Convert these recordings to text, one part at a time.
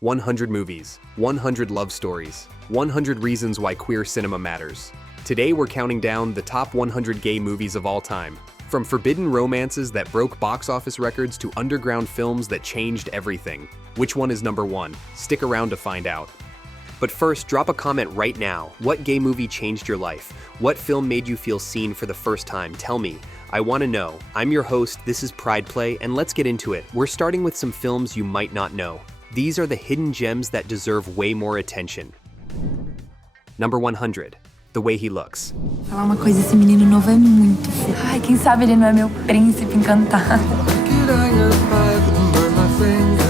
100 movies, 100 love stories, 100 reasons why queer cinema matters. Today we're counting down the top 100 gay movies of all time. From forbidden romances that broke box office records to underground films that changed everything. Which one is number one? Stick around to find out. But first, drop a comment right now. What gay movie changed your life? What film made you feel seen for the first time? Tell me. I want to know. I'm your host, this is Pride Play, and let's get into it. We're starting with some films you might not know. These are the hidden gems that deserve way more attention. Number 100. The Way He Looks. Falar uma coisa, esse menino novo é muito fofo. Ai, quem sabe ele não é meu príncipe encantado.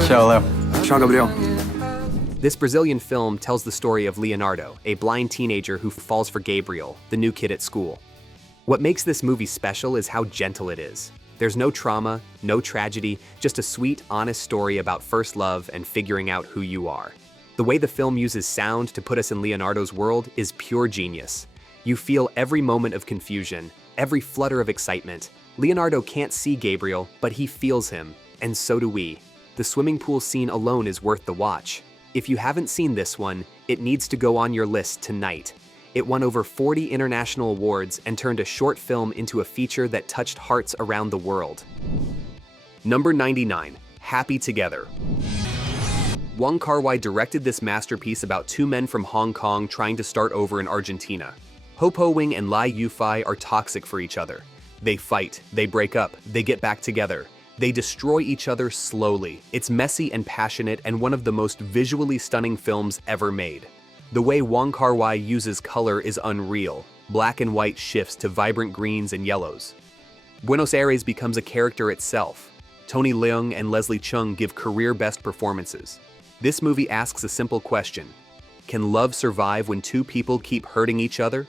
Ciao, Leo. Ciao, Gabriel. This Brazilian film tells the story of Leonardo, a blind teenager who falls for Gabriel, the new kid at school. What makes this movie special is how gentle it is. There's no trauma, no tragedy, just a sweet, honest story about first love and figuring out who you are. The way the film uses sound to put us in Leonardo's world is pure genius. You feel every moment of confusion, every flutter of excitement. Leonardo can't see Gabriel, but he feels him, and so do we. The swimming pool scene alone is worth the watch. If you haven't seen this one, it needs to go on your list tonight. It won over 40 international awards and turned a short film into a feature that touched hearts around the world. Number 99, Happy Together. Wong Kar-wai directed this masterpiece about two men from Hong Kong trying to start over in Argentina. Ho Po Wing and Lai Yufei are toxic for each other. They fight, they break up, they get back together. They destroy each other slowly. It's messy and passionate and one of the most visually stunning films ever made. The way Wong Kar-wai uses color is unreal. Black and white shifts to vibrant greens and yellows. Buenos Aires becomes a character itself. Tony Leung and Leslie Cheung give career best performances. This movie asks a simple question. Can love survive when two people keep hurting each other?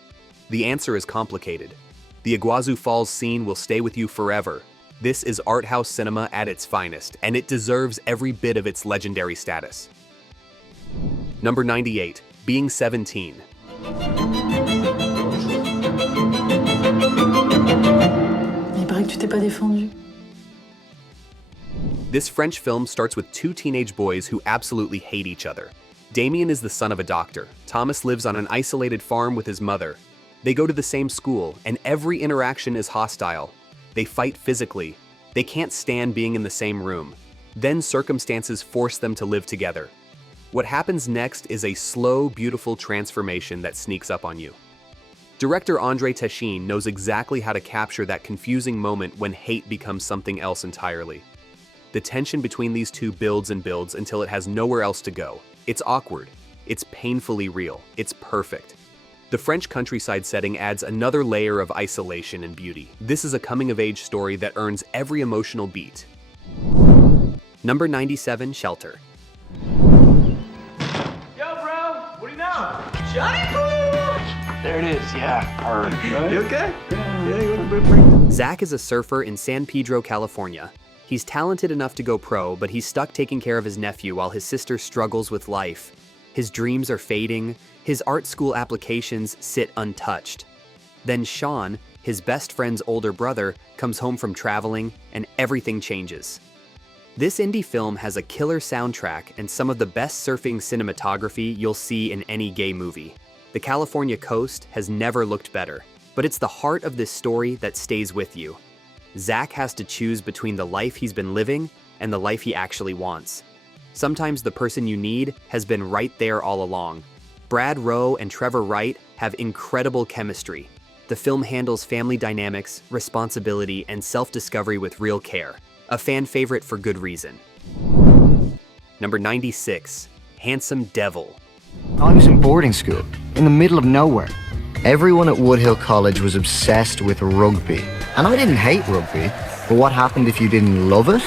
The answer is complicated. The Iguazu Falls scene will stay with you forever. This is art house cinema at its finest, and it deserves every bit of its legendary status. Number 98. Being 17. Il paraît que tu t'es pas défendu. This French film starts with two teenage boys who absolutely hate each other. Damien is the son of a doctor. Thomas lives on an isolated farm with his mother. They go to the same school, and every interaction is hostile. They fight physically. They can't stand being in the same room. Then circumstances force them to live together. What happens next is a slow, beautiful transformation that sneaks up on you. Director André Techin knows exactly how to capture that confusing moment when hate becomes something else entirely. The tension between these two builds and builds until it has nowhere else to go. It's awkward. It's painfully real. It's perfect. The French countryside setting adds another layer of isolation and beauty. This is a coming-of-age story that earns every emotional beat. Number 97, Shelter. Yo, bro, what do you know? Johnny Boo! There it is, yeah. Hard. Right? You okay? Yeah, you look pretty. Zach is a surfer in San Pedro, California. He's talented enough to go pro, but he's stuck taking care of his nephew while his sister struggles with life. His dreams are fading. His art school applications sit untouched. Then Sean, his best friend's older brother, comes home from traveling, and everything changes. This indie film has a killer soundtrack and some of the best surfing cinematography you'll see in any gay movie. The California coast has never looked better, but it's the heart of this story that stays with you. Zach has to choose between the life he's been living and the life he actually wants. Sometimes the person you need has been right there all along. Brad Rowe and Trevor Wright have incredible chemistry. The film handles family dynamics, responsibility, and self-discovery with real care. A fan favorite for good reason. Number 96, Handsome Devil. I was in boarding school, in the middle of nowhere. Everyone at Woodhill College was obsessed with rugby. And I didn't hate rugby, but what happened if you didn't love it?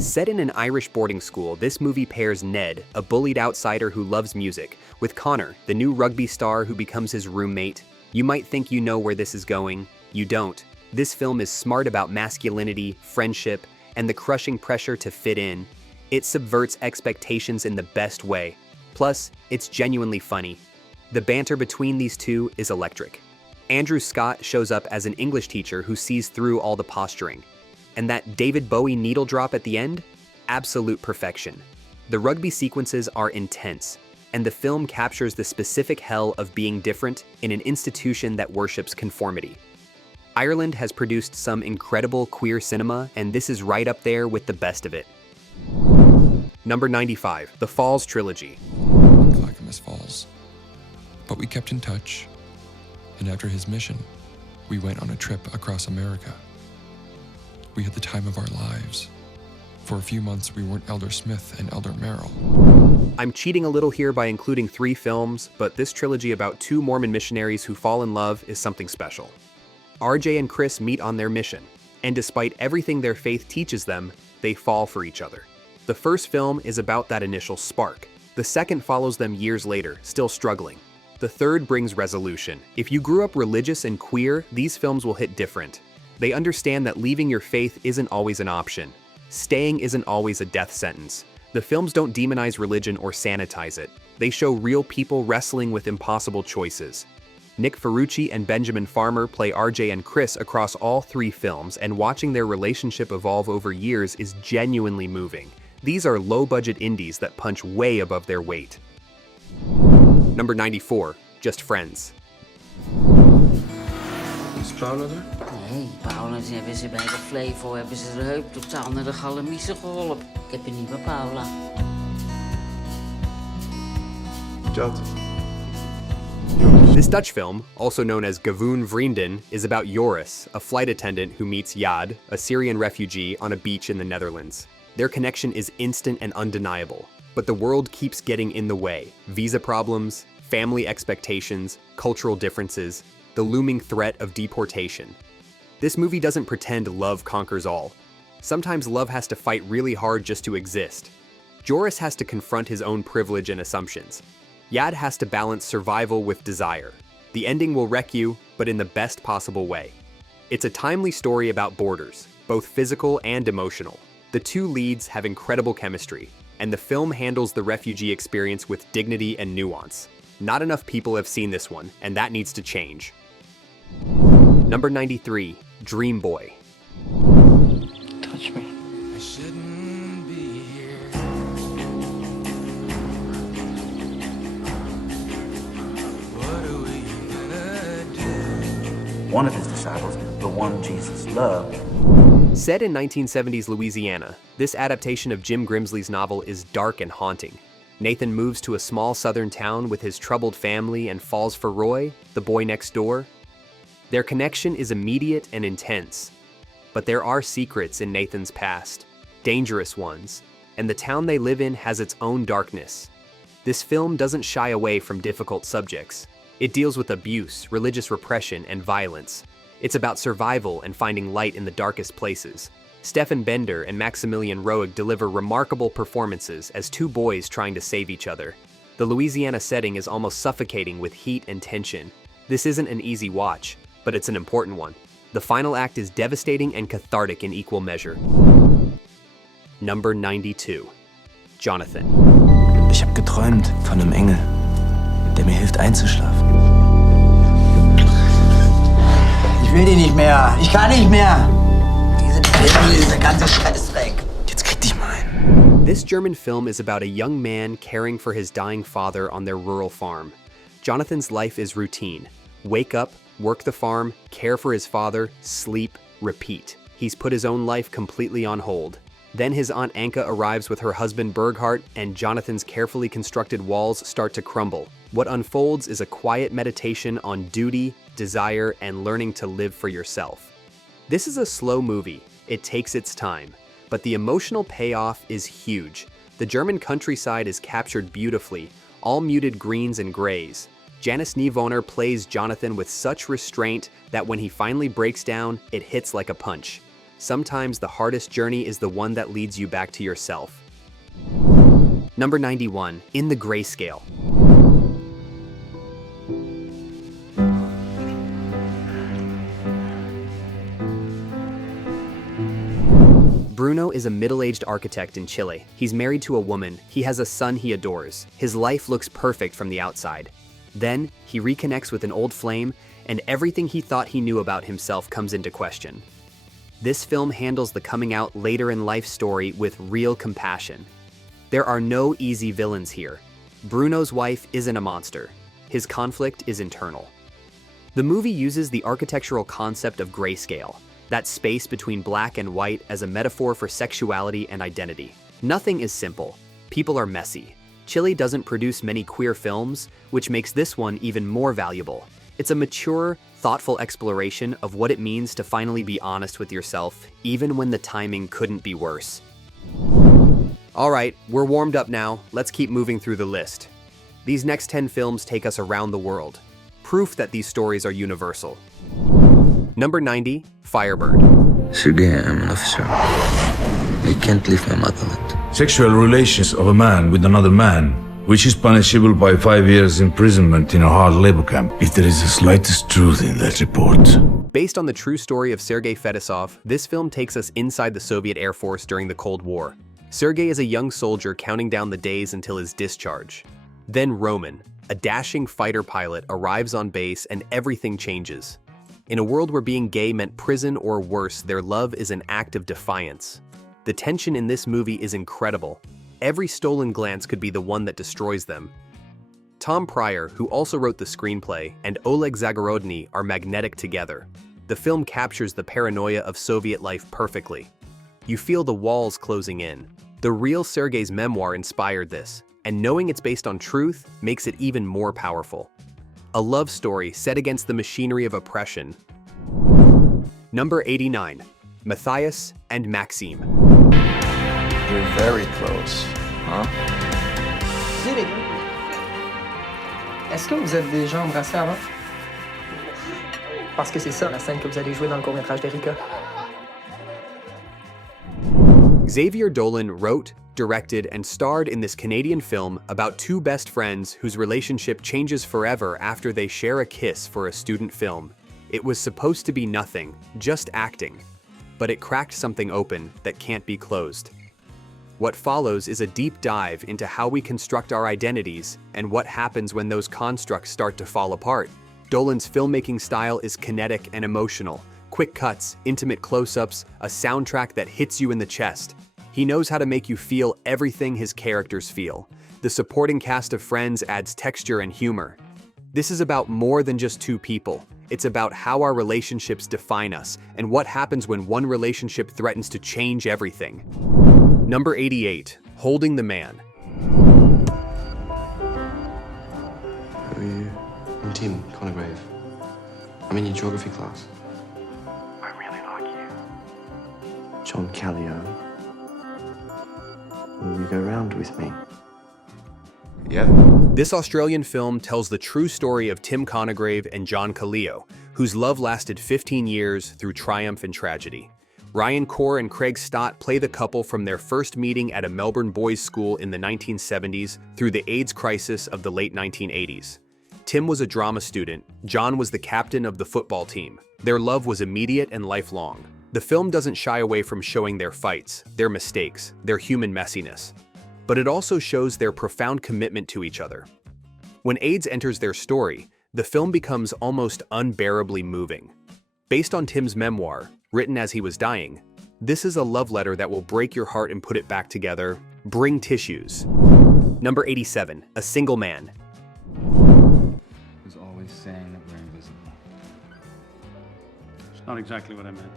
Set in an Irish boarding school, this movie pairs Ned, a bullied outsider who loves music, with Connor, the new rugby star who becomes his roommate. You might think you know where this is going. You don't. This film is smart about masculinity, friendship, and the crushing pressure to fit in. It subverts expectations in the best way. Plus, it's genuinely funny. The banter between these two is electric. Andrew Scott shows up as an English teacher who sees through all the posturing. And that David Bowie needle drop at the end? Absolute perfection. The rugby sequences are intense, and the film captures the specific hell of being different in an institution that worships conformity. Ireland has produced some incredible queer cinema, and this is right up there with the best of it. Number 95, The Falls Trilogy. Clackamas Falls. But we kept in touch, and after his mission, we went on a trip across America. We had the time of our lives. For a few months, we weren't Elder Smith and Elder Merrill. I'm cheating a little here by including 3 films, but this trilogy about 2 Mormon missionaries who fall in love is something special. RJ and Chris meet on their mission, and despite everything their faith teaches them, they fall for each other. The first film is about that initial spark. The second follows them years later, still struggling. The third brings resolution. If you grew up religious and queer, these films will hit different. They understand that leaving your faith isn't always an option. Staying isn't always a death sentence. The films don't demonize religion or sanitize it. They show real people wrestling with impossible choices. Nick Ferrucci and Benjamin Farmer play RJ and Chris across all 3 films, and watching their relationship evolve over years is genuinely moving. These are low-budget indies that punch way above their weight. Number 94, Just Friends. Is Paula er? Nee, Paula hebben ze bij de Flevo, hebben ze de heup totaal naar de galamiezen geholpen. Ik heb je niet meer, Paula. Jad. This Dutch film, also known as Gewoon, Vrienden, is about Joris, a flight attendant who meets Jad, a Syrian refugee, on a beach in the Netherlands. Their connection is instant and undeniable, but the world keeps getting in the way. Visa problems, family expectations, cultural differences, the looming threat of deportation. This movie doesn't pretend love conquers all. Sometimes love has to fight really hard just to exist. Joris has to confront his own privilege and assumptions. Jad has to balance survival with desire. The ending will wreck you, but in the best possible way. It's a timely story about borders, both physical and emotional. The 2 leads have incredible chemistry, and the film handles the refugee experience with dignity and nuance. Not enough people have seen this one, and that needs to change. Number 93, Dream Boy. Touch me. I shouldn't be here. What are we gonna do? One of his disciples, the one Jesus loved. Set in 1970s Louisiana, this adaptation of Jim Grimsley's novel is dark and haunting. Nathan moves to a small southern town with his troubled family and falls for Roy, the boy next door. Their connection is immediate and intense, but there are secrets in Nathan's past, dangerous ones, and the town they live in has its own darkness. This film doesn't shy away from difficult subjects. It deals with abuse, religious repression, and violence. It's about survival and finding light in the darkest places. Stefan Bender and Maximilian Roeg deliver remarkable performances as 2 boys trying to save each other. The Louisiana setting is almost suffocating with heat and tension. This isn't an easy watch, but it's an important one. The final act is devastating and cathartic in equal measure. Number 92, Jonathan. Ich habe geträumt von einem Engel, der mir hilft einzuschlafen. Ich will die nicht mehr. Ich kann nicht mehr. Diese Pimmel, diese ganze Scheiß weg. Jetzt krieg dich mal ein. This German film is about a young man caring for his dying father on their rural farm. Jonathan's life is routine. Wake up, work the farm, care for his father, sleep, repeat. He's put his own life completely on hold. Then his Aunt Anka arrives with her husband Berghart, and Jonathan's carefully constructed walls start to crumble. What unfolds is a quiet meditation on duty, desire, and learning to live for yourself. This is a slow movie. It takes its time, but the emotional payoff is huge. The German countryside is captured beautifully, all muted greens and grays. Janice Niewohner plays Jonathan with such restraint that when he finally breaks down, it hits like a punch. Sometimes the hardest journey is the one that leads you back to yourself. Number 91, In the Grayscale. Bruno is a middle-aged architect in Chile. He's married to a woman. He has a son he adores. His life looks perfect from the outside. Then, he reconnects with an old flame, and everything he thought he knew about himself comes into question. This film handles the coming out later in life story with real compassion. There are no easy villains here. Bruno's wife isn't a monster. His conflict is internal. The movie uses the architectural concept of grayscale, that space between black and white, as a metaphor for sexuality and identity. Nothing is simple. People are messy. Chile doesn't produce many queer films, which makes this one even more valuable. It's a mature, thoughtful exploration of what it means to finally be honest with yourself, even when the timing couldn't be worse. All right, we're warmed up now. Let's keep moving through the list. These next 10 films take us around the world. Proof that these stories are universal. Number 90, Firebird. Sergei, I'm an officer. I can't leave my motherland. Sexual relations of a man with another man, which is punishable by 5 years imprisonment in a hard labor camp, if there is the slightest truth in that report. Based on the true story of Sergei Fedosov, this film takes us inside the Soviet Air Force during the Cold War. Sergei is a young soldier counting down the days until his discharge. Then Roman, a dashing fighter pilot, arrives on base and everything changes. In a world where being gay meant prison or worse, their love is an act of defiance. The tension in this movie is incredible. Every stolen glance could be the one that destroys them. Tom Pryor, who also wrote the screenplay, and Oleg Zagorodny are magnetic together. The film captures the paranoia of Soviet life perfectly. You feel the walls closing in. The real Sergei's memoir inspired this, and knowing it's based on truth makes it even more powerful. A love story set against the machinery of oppression. Number 89, Matthias and Maxime. You're very close, huh? Est-ce que vous êtes déjà embrassés avant? Parce que c'est ça la scène que vous allez jouer dans le court-métrage d'Erika. Xavier Dolan wrote, directed, and starred in this Canadian film about two best friends whose relationship changes forever after they share a kiss for a student film. It was supposed to be nothing, just acting, but it cracked something open that can't be closed. What follows is a deep dive into how we construct our identities and what happens when those constructs start to fall apart. Dolan's filmmaking style is kinetic and emotional. Quick cuts, intimate close-ups, a soundtrack that hits you in the chest. He knows how to make you feel everything his characters feel. The supporting cast of friends adds texture and humor. This is about more than just two people. It's about how our relationships define us and what happens when one relationship threatens to change everything. Number 88, Holding the Man. How are you? I'm Tim Conograve. I'm in your geography class. I really like you. John Callio. Will you go round with me? Yep. This Australian film tells the true story of Tim Conograve and John Callio, whose love lasted 15 years through triumph and tragedy. Ryan Corr and Craig Stott play the couple from their first meeting at a Melbourne boys' school in the 1970s through the AIDS crisis of the late 1980s. Tim was a drama student, John was the captain of the football team. Their love was immediate and lifelong. The film doesn't shy away from showing their fights, their mistakes, their human messiness. But it also shows their profound commitment to each other. When AIDS enters their story, the film becomes almost unbearably moving. Based on Tim's memoir, written as he was dying, this is a love letter that will break your heart and put it back together. Bring tissues. Number 87, A Single Man. Was always saying that we're invisible. It's not exactly what I meant.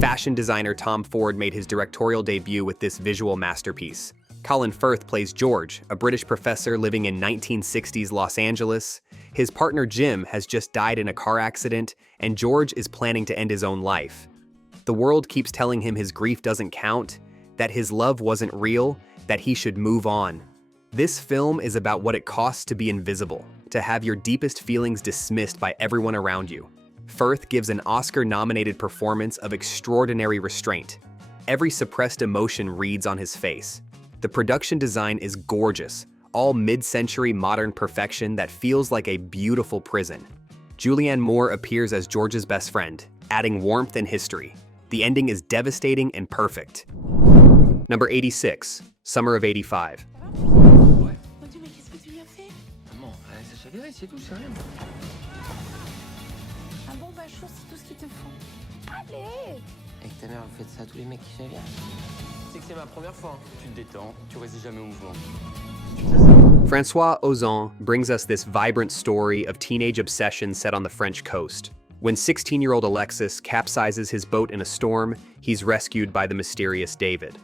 Fashion designer Tom Ford made his directorial debut with this visual masterpiece. Colin Firth plays George, a British professor living in 1960s Los Angeles. His partner Jim has just died in a car accident, and George is planning to end his own life. The world keeps telling him his grief doesn't count, that his love wasn't real, that he should move on. This film is about what it costs to be invisible, to have your deepest feelings dismissed by everyone around you. Firth gives an Oscar-nominated performance of extraordinary restraint. Every suppressed emotion reads on his face. The production design is gorgeous, all mid-century modern perfection that feels like a beautiful prison. Julianne Moore appears as George's best friend, adding warmth and history. The ending is devastating and perfect. Number 86, Summer of '85. tout ce qu'ils te font. Allez! Et que ta mère fait ça à tous les mecs qui viennent. C'est que c'est ma première fois. Tu te détends, tu résistes jamais au mouvement. Francois Ozon brings us this vibrant story of teenage obsession set on the French coast. When 16-year-old Alexis capsizes his boat in a storm, he's rescued by the mysterious David.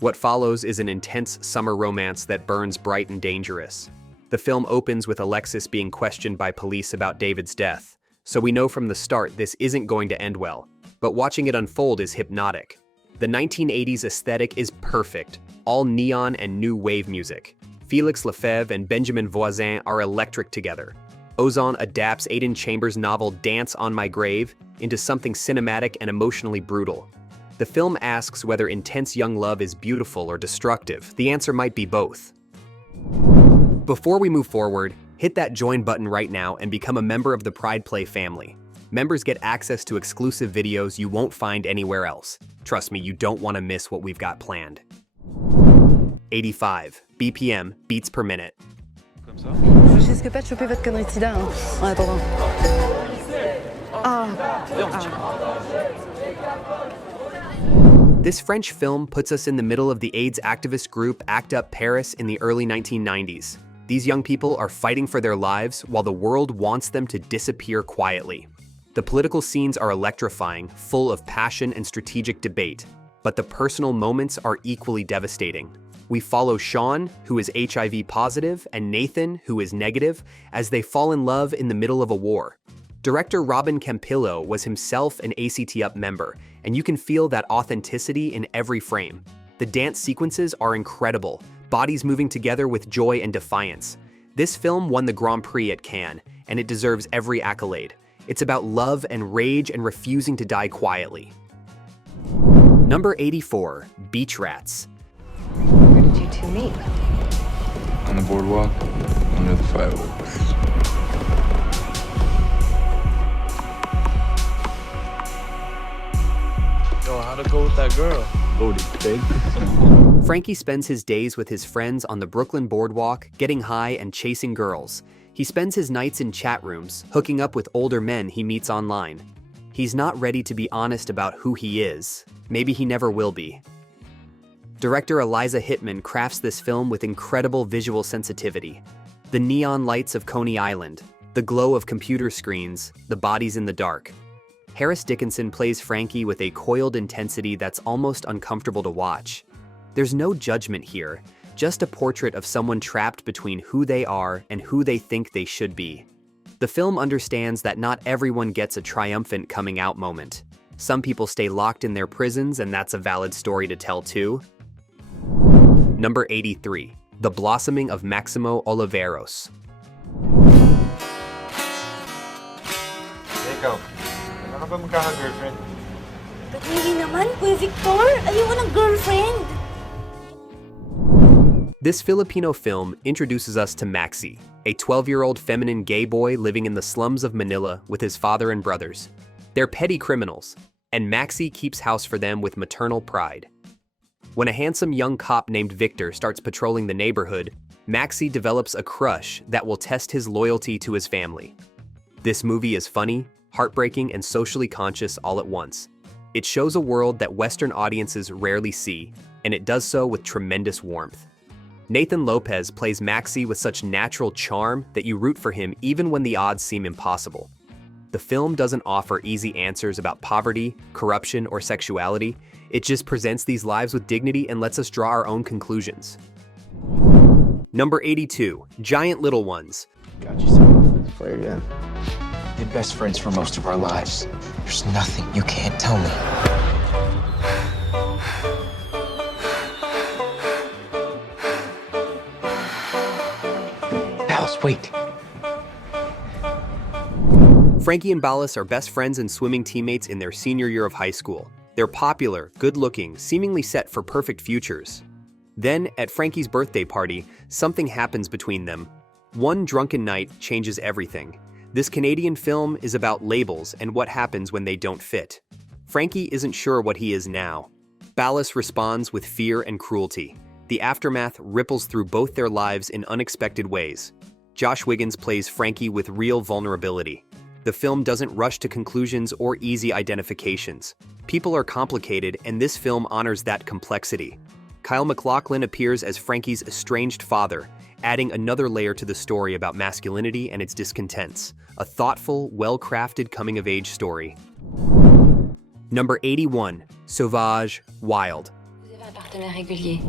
What follows is an intense summer romance that burns bright and dangerous. The film opens with Alexis being questioned by police about David's death, so we know from the start this isn't going to end well, but watching it unfold is hypnotic. The 1980s aesthetic is perfect, all neon and new wave music. Félix Lefebvre and Benjamin Voisin are electric together. Ozon adapts Aidan Chambers' novel Dance on My Grave into something cinematic and emotionally brutal. The film asks whether intense young love is beautiful or destructive. The answer might be both. Before we move forward, hit that join button right now and become a member of the Pride Play family. Members get access to exclusive videos you won't find anywhere else. Trust me, you don't want to miss what we've got planned. 85 BPM, beats per minute. Je risque pas de choper votre connerie de sida, hein, en attendant. This French film puts us in the middle of the AIDS activist group ACT UP Paris in the early 1990s. These young people are fighting for their lives while the world wants them to disappear quietly. The political scenes are electrifying, full of passion and strategic debate, but the personal moments are equally devastating. We follow Sean, who is HIV positive, and Nathan, who is negative, as they fall in love in the middle of a war. Director Robin Campillo was himself an ACT UP member, and you can feel that authenticity in every frame. The dance sequences are incredible, bodies moving together with joy and defiance. This film won the Grand Prix at Cannes, and it deserves every accolade. It's about love and rage and refusing to die quietly. Number 84, Beach Rats. Where did you two meet? On the boardwalk, under the fireworks. Yo, how'd it go with that girl? Loaded, babe. Frankie spends his days with his friends on the Brooklyn boardwalk, getting high and chasing girls. He spends his nights in chat rooms, hooking up with older men he meets online. He's not ready to be honest about who he is. Maybe he never will be. Director Eliza Hittman crafts this film with incredible visual sensitivity. The neon lights of Coney Island, the glow of computer screens, the bodies in the dark. Harris Dickinson plays Frankie with a coiled intensity that's almost uncomfortable to watch. There's no judgment here, just a portrait of someone trapped between who they are and who they think they should be. The film understands that not everyone gets a triumphant coming out moment. Some people stay locked in their prisons, and that's a valid story to tell too. Number 83, The Blossoming of Maximo Oliveros. Ikaw, ano ba magkaka-girlfriend? Ba't hindi naman, Kuya Victor? Ayaw ng girlfriend. This Filipino film introduces us to Maxi, a 12-year-old feminine gay boy living in the slums of Manila with his father and brothers. They're petty criminals, and Maxi keeps house for them with maternal pride. When a handsome young cop named Victor starts patrolling the neighborhood, Maxi develops a crush that will test his loyalty to his family. This movie is funny, heartbreaking, and socially conscious all at once. It shows a world that Western audiences rarely see, and it does so with tremendous warmth. Nathan Lopez plays Maxi with such natural charm that you root for him even when the odds seem impossible. The film doesn't offer easy answers about poverty, corruption, or sexuality. It just presents these lives with dignity and lets us draw our own conclusions. Number 82, Giant Little Ones. Got you, son. Let's play again. We've been best friends for most of our lives. There's nothing you can't tell me. Alice, wait. Frankie and Ballas are best friends and swimming teammates in their senior year of high school. They're popular, good-looking, seemingly set for perfect futures. Then, at Frankie's birthday party, something happens between them. One drunken night changes everything. This Canadian film is about labels and what happens when they don't fit. Frankie isn't sure what he is now. Ballas responds with fear and cruelty. The aftermath ripples through both their lives in unexpected ways. Josh Wiggins plays Frankie with real vulnerability. The film doesn't rush to conclusions or easy identifications. People are complicated, and this film honors that complexity. Kyle MacLachlan appears as Frankie's estranged father, adding another layer to the story about masculinity and its discontents. A thoughtful, well-crafted coming-of-age story. Number 81, Sauvage, Wild. Vous avez un partenaire régulier.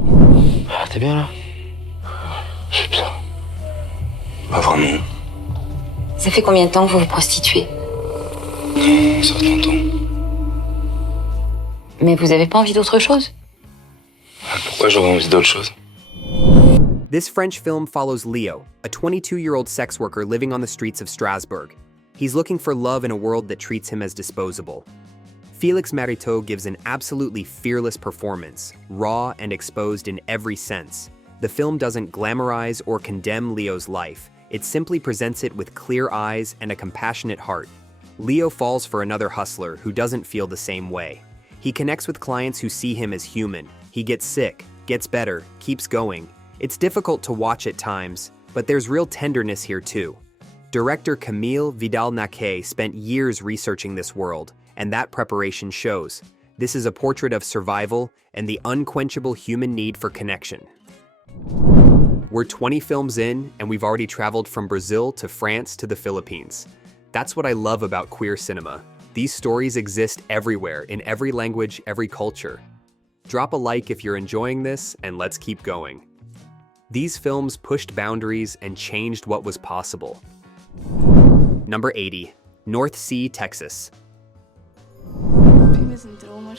T'es bien là? Je suis bien. Pas vraiment. Ça fait combien de temps que vous vous prostituez? Un certain temps. Mais vous avez pas envie d'autre chose? Pourquoi j'aurais envie d'autre chose? This French film follows Leo, a 22-year-old sex worker living on the streets of Strasbourg. He's looking for love in a world that treats him as disposable. Félix Maritot gives an absolutely fearless performance, raw and exposed in every sense. The film doesn't glamorize or condemn Leo's life. It simply presents it with clear eyes and a compassionate heart. Leo falls for another hustler who doesn't feel the same way. He connects with clients who see him as human. He gets sick, gets better, keeps going. It's difficult to watch at times, but there's real tenderness here too. Director Camille Vidal-Naquet spent years researching this world, and that preparation shows. This is a portrait of survival and the unquenchable human need for connection. We're 20 films in, and we've already traveled from Brazil to France to the Philippines. That's what I love about queer cinema. These stories exist everywhere, in every language, every culture. Drop a like if you're enjoying this, and let's keep going. These films pushed boundaries and changed what was possible. Number 80, North Sea, Texas. Pim is een dromer.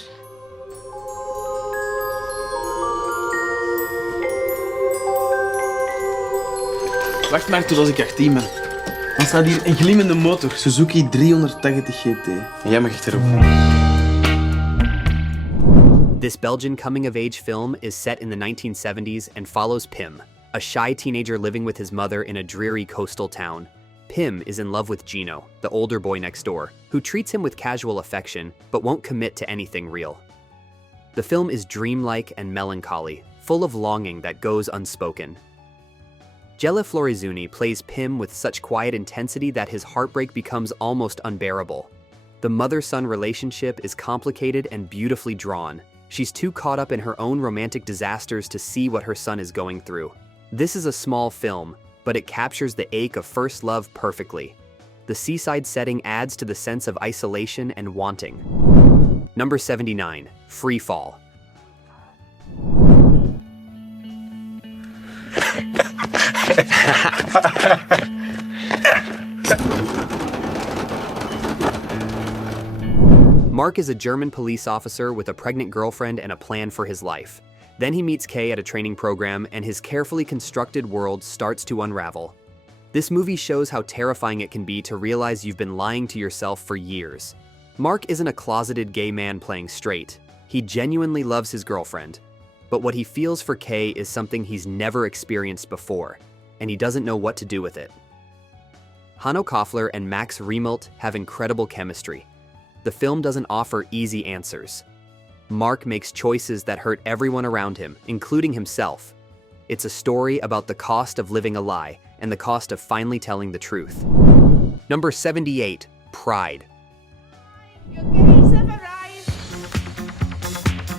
Wacht maar tot als ik 18 ben. Dan staat hier een glimmende motor, Suzuki 380 GT. En jij mag echt erop. This Belgian coming-of-age film is set in the 1970s and follows Pim, a shy teenager living with his mother in a dreary coastal town. Pim is in love with Gino, the older boy next door, who treats him with casual affection but won't commit to anything real. The film is dreamlike and melancholy, full of longing that goes unspoken. Jelle Florizzuni plays Pim with such quiet intensity that his heartbreak becomes almost unbearable. The mother-son relationship is complicated and beautifully drawn. She's too caught up in her own romantic disasters to see what her son is going through. This is a small film, but it captures the ache of first love perfectly. The seaside setting adds to the sense of isolation and wanting. Number 79, Free Fall. Mark is a German police officer with a pregnant girlfriend and a plan for his life. Then he meets Kay at a training program, and his carefully constructed world starts to unravel. This movie shows how terrifying it can be to realize you've been lying to yourself for years. Mark isn't a closeted gay man playing straight. He genuinely loves his girlfriend. But what he feels for Kay is something he's never experienced before, and he doesn't know what to do with it. Hanno Koffler and Max Riemelt have incredible chemistry. The film doesn't offer easy answers. Mark makes choices that hurt everyone around him, including himself. It's a story about the cost of living a lie and the cost of finally telling the truth. Number 78, Pride.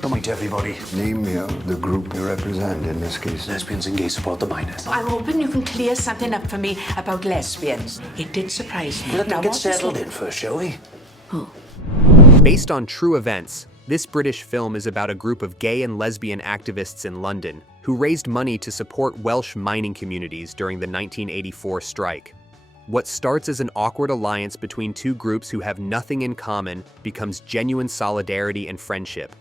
Don't meet everybody. Name the group you represent in this case. Lesbians and gay support the minors. I'm hoping you can clear something up for me about lesbians. It did surprise me. Let them get settled in first, shall we? Based on true events, this British film is about a group of gay and lesbian activists in London who raised money to support Welsh mining communities during the 1984 strike. What starts as an awkward alliance between two groups who have nothing in common becomes genuine solidarity and friendship.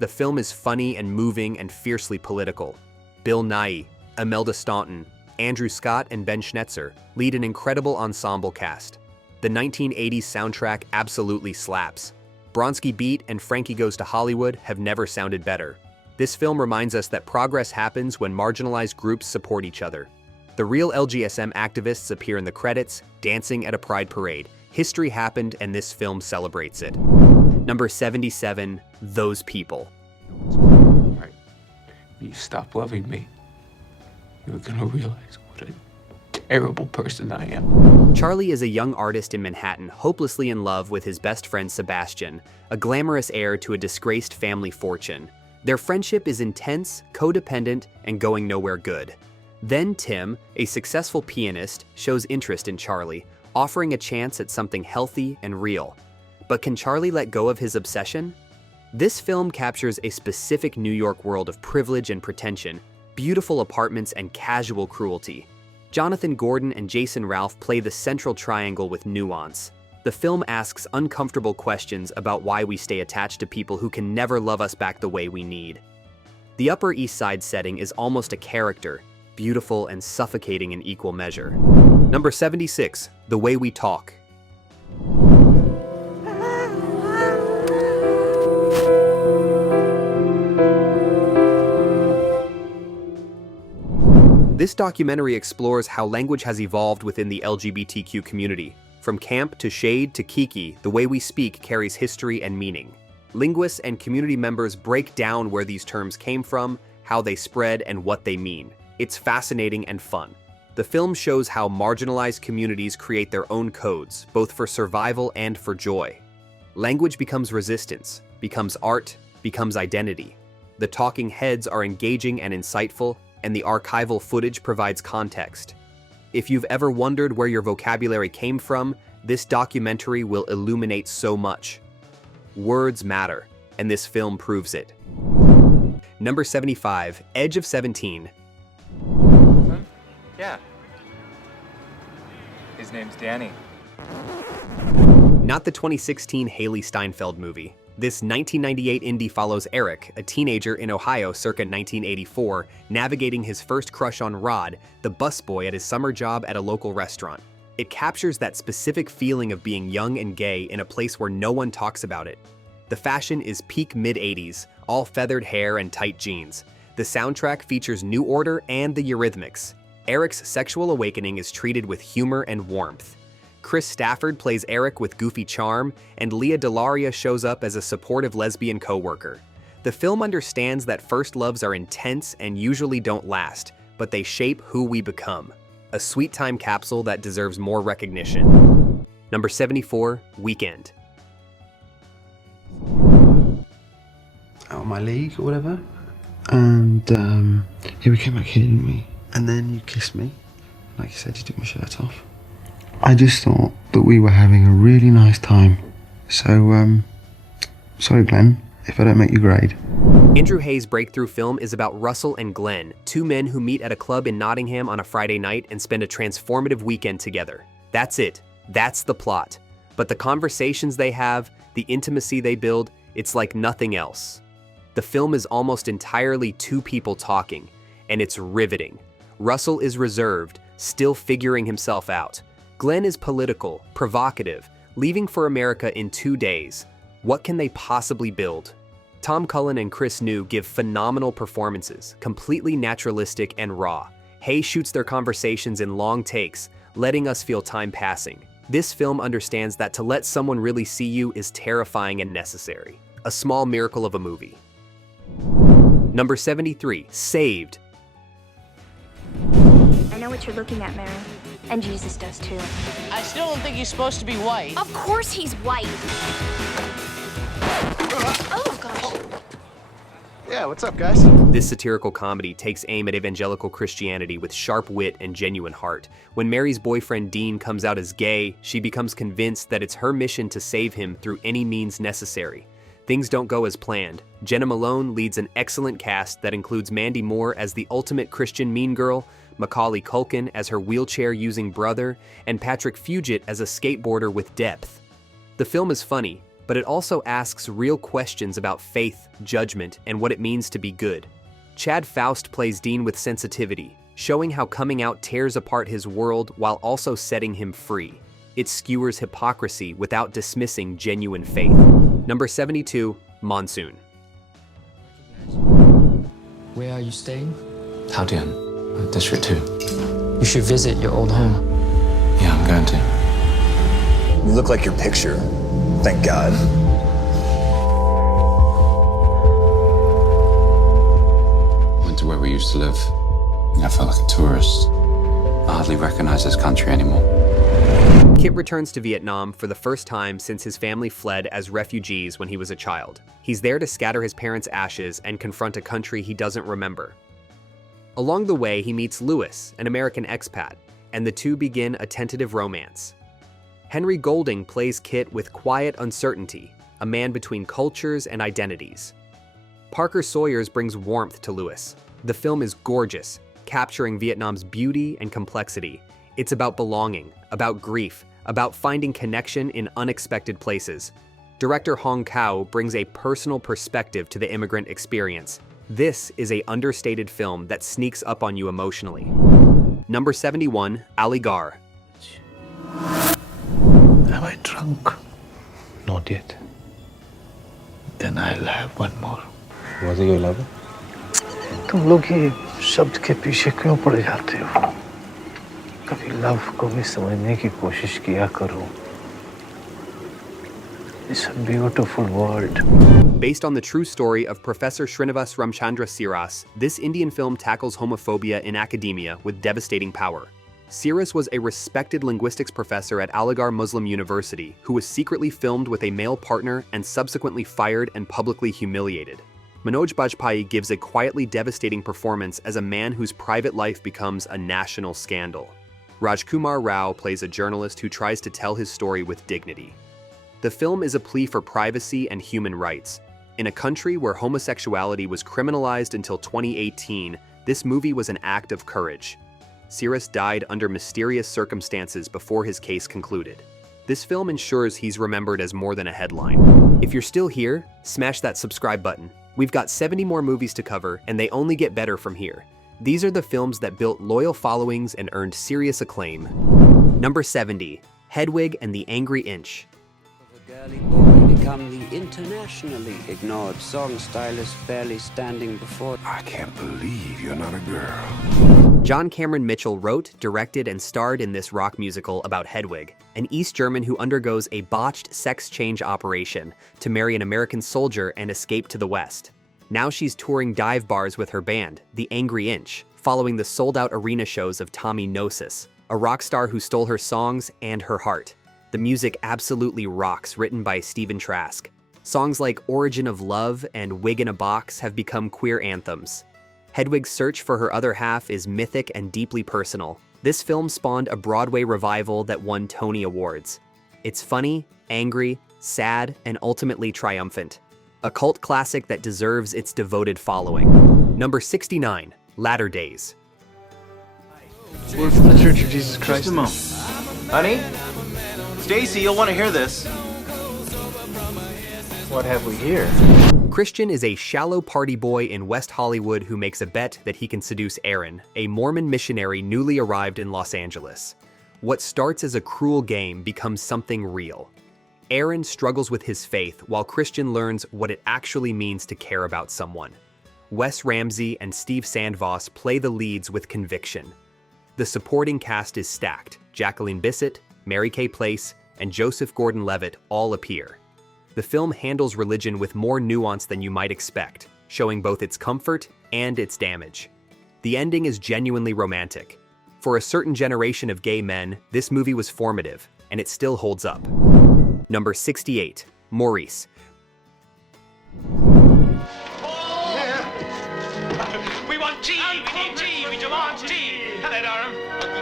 The film is funny and moving and fiercely political. Bill Nighy, Imelda Staunton, Andrew Scott, and Ben Schnetzer lead an incredible ensemble cast. The 1980s soundtrack absolutely slaps. Bronski Beat and Frankie Goes to Hollywood have never sounded better. This film reminds us that progress happens when marginalized groups support each other. The real LGSM activists appear in the credits, dancing at a pride parade. History happened, and this film celebrates it. Number 77, Those People. Right. You stop loving me, you're gonna realize what I did. terrible person I am. Charlie is a young artist in Manhattan, hopelessly in love with his best friend Sebastian, a glamorous heir to a disgraced family fortune. Their friendship is intense, codependent, and going nowhere good. Then Tim, a successful pianist, shows interest in Charlie, offering a chance at something healthy and real. But can Charlie let go of his obsession? This film captures a specific New York world of privilege and pretension, beautiful apartments and casual cruelty. Jonathan Gordon and Jason Ralph play the central triangle with nuance. The film asks uncomfortable questions about why we stay attached to people who can never love us back the way we need. The Upper East Side setting is almost a character, beautiful and suffocating in equal measure. Number 76, The Way We Talk. This documentary explores how language has evolved within the LGBTQ community. From camp to shade to kiki, the way we speak carries history and meaning. Linguists and community members break down where these terms came from, how they spread, and what they mean. It's fascinating and fun. The film shows how marginalized communities create their own codes, both for survival and for joy. Language becomes resistance, becomes art, becomes identity. The talking heads are engaging and insightful, and the archival footage provides context. If you've ever wondered where your vocabulary came from, this documentary will illuminate so much. Words matter, and this film proves it. Number 75, Edge of 17. Yeah. His name's Danny. Not the 2016 Haley Steinfeld movie. This 1998 indie follows Eric, a teenager in Ohio circa 1984, navigating his first crush on Rod, the busboy at his summer job at a local restaurant. It captures that specific feeling of being young and gay in a place where no one talks about it. The fashion is peak mid-80s, all feathered hair and tight jeans. The soundtrack features New Order and the Eurythmics. Eric's sexual awakening is treated with humor and warmth. Chris Stafford plays Eric with goofy charm, and Leah Delaria shows up as a supportive lesbian co-worker. The film understands that first loves are intense and usually don't last, but they shape who we become. A sweet time capsule that deserves more recognition. Number 74, Weekend. Out of my league or whatever. And yeah, we came back here, didn't we? And then you kissed me. Like you said, you took my shirt off. I just thought that we were having a really nice time. So, sorry Glenn, if I don't make your grade. Andrew Hay's breakthrough film is about Russell and Glenn, two men who meet at a club in Nottingham on a Friday night and spend a transformative weekend together. That's it. That's the plot. But the conversations they have, the intimacy they build, it's like nothing else. The film is almost entirely two people talking, and it's riveting. Russell is reserved, still figuring himself out. Glenn is political, provocative, leaving for America in 2 days. What can they possibly build? Tom Cullen and Chris New give phenomenal performances, completely naturalistic and raw. Hay shoots their conversations in long takes, letting us feel time passing. This film understands that to let someone really see you is terrifying and necessary. A small miracle of a movie. Number 73, Saved. I know what you're looking at, Mary. And Jesus does too. I still don't think he's supposed to be white. Of course he's white. Oh, gosh. Yeah, what's up, guys? This satirical comedy takes aim at evangelical Christianity with sharp wit and genuine heart. When Mary's boyfriend Dean comes out as gay, she becomes convinced that it's her mission to save him through any means necessary. Things don't go as planned. Jenna Malone leads an excellent cast that includes Mandy Moore as the ultimate Christian mean girl, Macaulay Culkin as her wheelchair-using brother, and Patrick Fugit as a skateboarder with depth. The film is funny, but it also asks real questions about faith, judgment, and what it means to be good. Chad Faust plays Dean with sensitivity, showing how coming out tears apart his world while also setting him free. It skewers hypocrisy without dismissing genuine faith. Number 72, Monsoon. Where are you staying? Taodian, District 2. You should visit your old home. Yeah, I'm going to. You look like your picture. Thank God. Went to where we used to live. I felt like a tourist. I hardly recognize this country anymore. Kit returns to Vietnam for the first time since his family fled as refugees when he was a child. He's there to scatter his parents' ashes and confront a country he doesn't remember. Along the way, he meets Lewis, an American expat, and the two begin a tentative romance. Henry Golding plays Kit with quiet uncertainty, a man between cultures and identities. Parker Sawyers brings warmth to Lewis. The film is gorgeous, capturing Vietnam's beauty and complexity. It's about belonging, about grief, about finding connection in unexpected places. Director Hong Kau brings a personal perspective to the immigrant experience. This is an understated film that sneaks up on you emotionally. Number 71, Ali Gar. Am I drunk? Not yet. Then I'll have one more. Was it your lover? तुम लोग ये शब्द के पीछे क्यों पड़ जाते हो? कभी लव को भी समझने की कोशिश किया करो. It's a beautiful world. Based on the true story of Professor Srinivas Ramchandra Siras, this Indian film tackles homophobia in academia with devastating power. Siras was a respected linguistics professor at Aligarh Muslim University who was secretly filmed with a male partner and subsequently fired and publicly humiliated. Manoj Bajpayee gives a quietly devastating performance as a man whose private life becomes a national scandal. Rajkumar Rao plays a journalist who tries to tell his story with dignity. The film is a plea for privacy and human rights. In a country where homosexuality was criminalized until 2018, this movie was an act of courage. Siras died under mysterious circumstances before his case concluded. This film ensures he's remembered as more than a headline. If you're still here, smash that subscribe button. We've got 70 more movies to cover, and they only get better from here. These are the films that built loyal followings and earned serious acclaim. Number 70, Hedwig and the Angry Inch. Girly boy become the internationally ignored song stylist barely standing before. I can't believe you're not a girl. John Cameron Mitchell wrote, directed, and starred in this rock musical about Hedwig, an East German who undergoes a botched sex change operation to marry an American soldier and escape to the West. Now she's touring dive bars with her band, The Angry Inch, following the sold-out arena shows of Tommy Gnosis, a rock star who stole her songs and her heart. The music absolutely rocks, written by Stephen Trask. Songs like Origin of Love and Wig in a Box have become queer anthems. Hedwig's search for her other half is mythic and deeply personal. This film spawned a Broadway revival that won Tony Awards. It's funny, angry, sad, and ultimately triumphant. A cult classic that deserves its devoted following. Number 69, Latter Days. We're from the Church of Jesus Christ. Just a moment. Honey? Stacy, you'll want to hear this. What have we here? Christian is a shallow party boy in West Hollywood who makes a bet that he can seduce Aaron, a Mormon missionary newly arrived in Los Angeles. What starts as a cruel game becomes something real. Aaron struggles with his faith while Christian learns what it actually means to care about someone. Wes Ramsey and Steve Sandvoss play the leads with conviction. The supporting cast is stacked. Jacqueline Bisset, Mary Kay Place, and Joseph Gordon-Levitt all appear. The film handles religion with more nuance than you might expect, showing both its comfort and its damage. The ending is genuinely romantic. For a certain generation of gay men, this movie was formative, and it still holds up. Number 68, Maurice. We want tea! We need tea! We demand tea! Hello,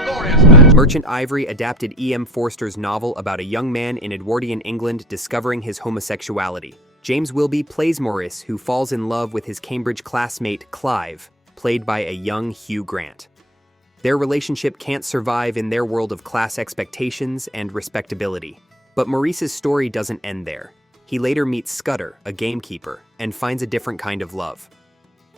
Durham. Merchant Ivory adapted E.M. Forster's novel about a young man in Edwardian England discovering his homosexuality. James Wilby plays Maurice, who falls in love with his Cambridge classmate Clive, played by a young Hugh Grant. Their relationship can't survive in their world of class expectations and respectability. But Maurice's story doesn't end there. He later meets Scudder, a gamekeeper, and finds a different kind of love.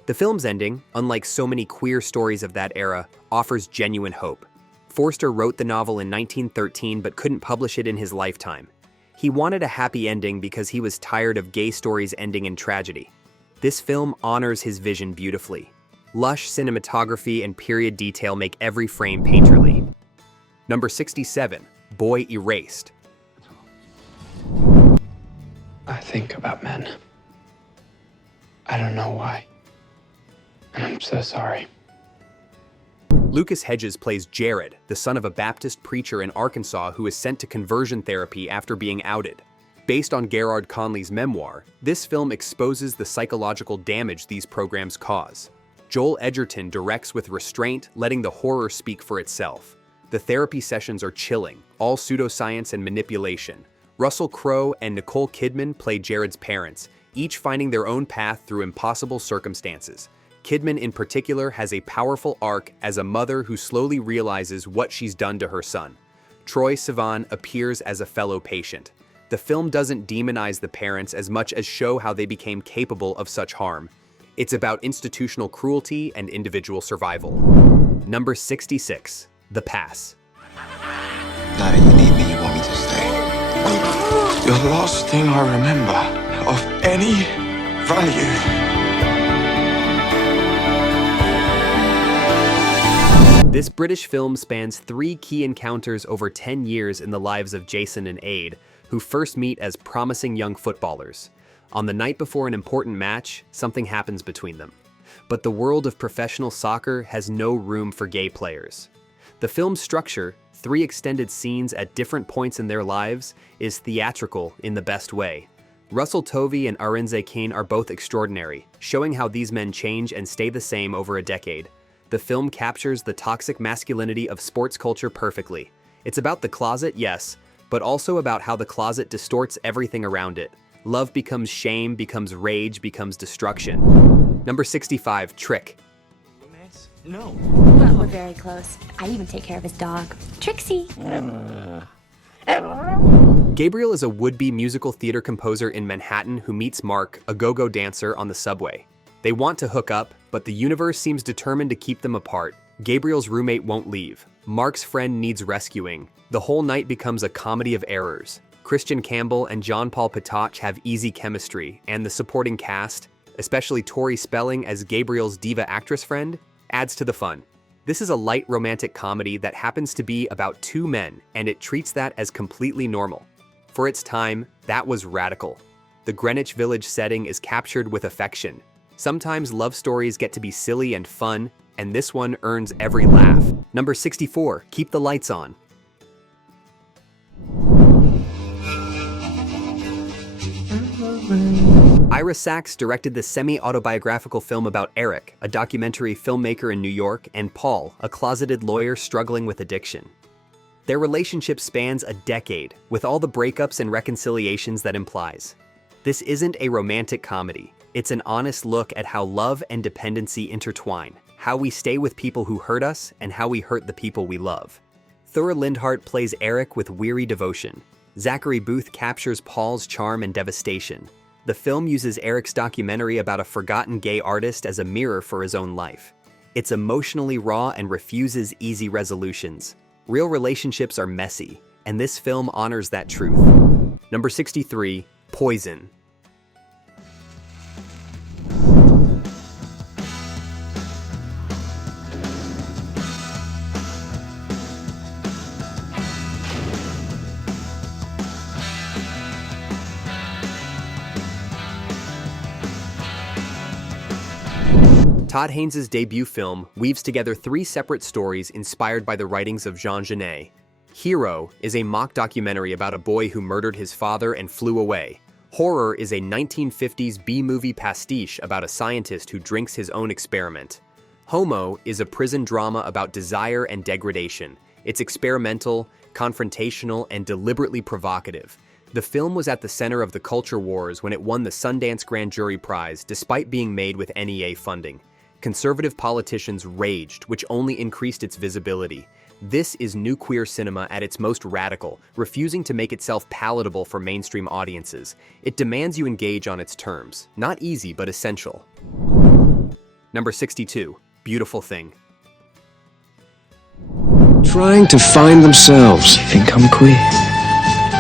The film's ending, unlike so many queer stories of that era, offers genuine hope. Forster wrote the novel in 1913 but couldn't publish it in his lifetime. He wanted a happy ending because he was tired of gay stories ending in tragedy. This film honors his vision beautifully. Lush cinematography and period detail make every frame painterly. Number 67, Boy Erased. I think about men. I don't know why. And I'm so sorry. Lucas Hedges plays Jared, the son of a Baptist preacher in Arkansas who is sent to conversion therapy after being outed. Based on Gerard Conley's memoir, this film exposes the psychological damage these programs cause. Joel Edgerton directs with restraint, letting the horror speak for itself. The therapy sessions are chilling, all pseudoscience and manipulation. Russell Crowe and Nicole Kidman play Jared's parents, each finding their own path through impossible circumstances. Kidman in particular has a powerful arc as a mother who slowly realizes what she's done to her son. Troye Sivan appears as a fellow patient. The film doesn't demonize the parents as much as show how they became capable of such harm. It's about institutional cruelty and individual survival. Number 66, The Pass. Now that you need me, you want me to stay. You're the last thing I remember of any value. This British film spans 3 key encounters over 10 years in the lives of Jason and Aid, who first meet as promising young footballers. On the night before an important match, something happens between them. But the world of professional soccer has no room for gay players. The film's structure, 3 extended scenes at different points in their lives, is theatrical in the best way. Russell Tovey and Arinze Kane are both extraordinary, showing how these men change and stay the same over a decade. The film captures the toxic masculinity of sports culture perfectly. It's about the closet, yes, but also about how the closet distorts everything around it. Love becomes shame, becomes rage, becomes destruction. Number 65, Trick. No. Well, we're very close. I even take care of his dog, Trixie. Gabriel is a would-be musical theater composer in Manhattan who meets Mark, a go-go dancer, on the subway. They want to hook up, but the universe seems determined to keep them apart. Gabriel's roommate won't leave. Mark's friend needs rescuing. The whole night becomes a comedy of errors. Christian Campbell and John Paul Patoch have easy chemistry, and the supporting cast, especially Tori Spelling as Gabriel's diva actress friend, adds to the fun. This is a light romantic comedy that happens to be about 2 men, and it treats that as completely normal. For its time, that was radical. The Greenwich Village setting is captured with affection. Sometimes love stories get to be silly and fun, and this one earns every laugh. Number 64, Keep the Lights On. Ira Sachs directed the semi-autobiographical film about Eric, a documentary filmmaker in New York, and Paul, a closeted lawyer struggling with addiction. Their relationship spans a decade, with all the breakups and reconciliations that implies. This isn't a romantic comedy. It's an honest look at how love and dependency intertwine, how we stay with people who hurt us, and how we hurt the people we love. Thora Lindhart plays Eric with weary devotion. Zachary Booth captures Paul's charm and devastation. The film uses Eric's documentary about a forgotten gay artist as a mirror for his own life. It's emotionally raw and refuses easy resolutions. Real relationships are messy, and this film honors that truth. Number 63, Poison. Todd Haynes' debut film weaves together 3 separate stories inspired by the writings of Jean Genet. Hero is a mock documentary about a boy who murdered his father and flew away. Horror is a 1950s B-movie pastiche about a scientist who drinks his own experiment. Homo is a prison drama about desire and degradation. It's experimental, confrontational, and deliberately provocative. The film was at the center of the culture wars when it won the Sundance Grand Jury Prize despite being made with NEA funding. Conservative politicians raged, which only increased its visibility. This is new queer cinema at its most radical, refusing to make itself palatable for mainstream audiences. It demands you engage on its terms. Not easy, but essential. Number 62, Beautiful Thing. Trying to find themselves. You think I'm queer?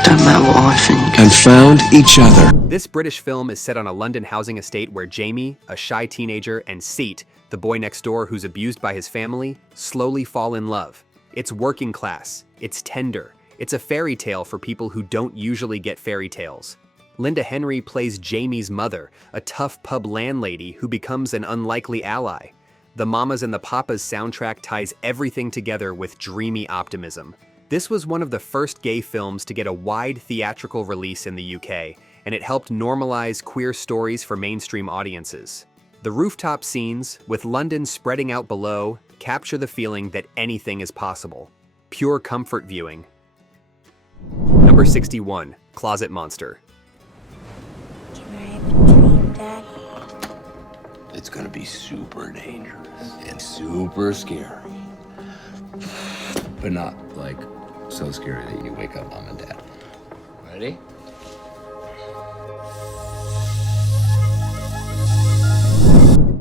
Don't matter what I think. And found each other. This British film is set on a London housing estate where Jamie, a shy teenager, and Seat, the boy next door who's abused by his family, slowly fall in love. It's working class. It's tender. It's a fairy tale for people who don't usually get fairy tales. Linda Henry plays Jamie's mother, a tough pub landlady who becomes an unlikely ally. the Mamas and the Papas soundtrack ties everything together with dreamy optimism. This was one of the first gay films to get a wide theatrical release in the UK, and it helped normalize queer stories for mainstream audiences. The rooftop scenes, with London spreading out below, capture the feeling that anything is possible. Pure comfort viewing. Number 61, Closet Monster. Can I have a dream, Dad? It's gonna be super dangerous and super scary. But not, like, so scary that you wake up Mom and Dad. Ready?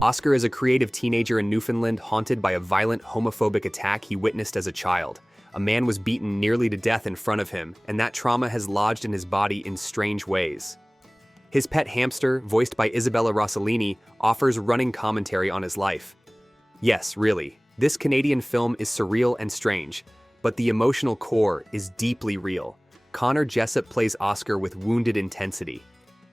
Oscar is a creative teenager in Newfoundland haunted by a violent homophobic attack he witnessed as a child. A man was beaten nearly to death in front of him, and that trauma has lodged in his body in strange ways. His pet hamster, voiced by Isabella Rossellini, offers running commentary on his life. Yes, really, this Canadian film is surreal and strange, but the emotional core is deeply real. Connor Jessup plays Oscar with wounded intensity.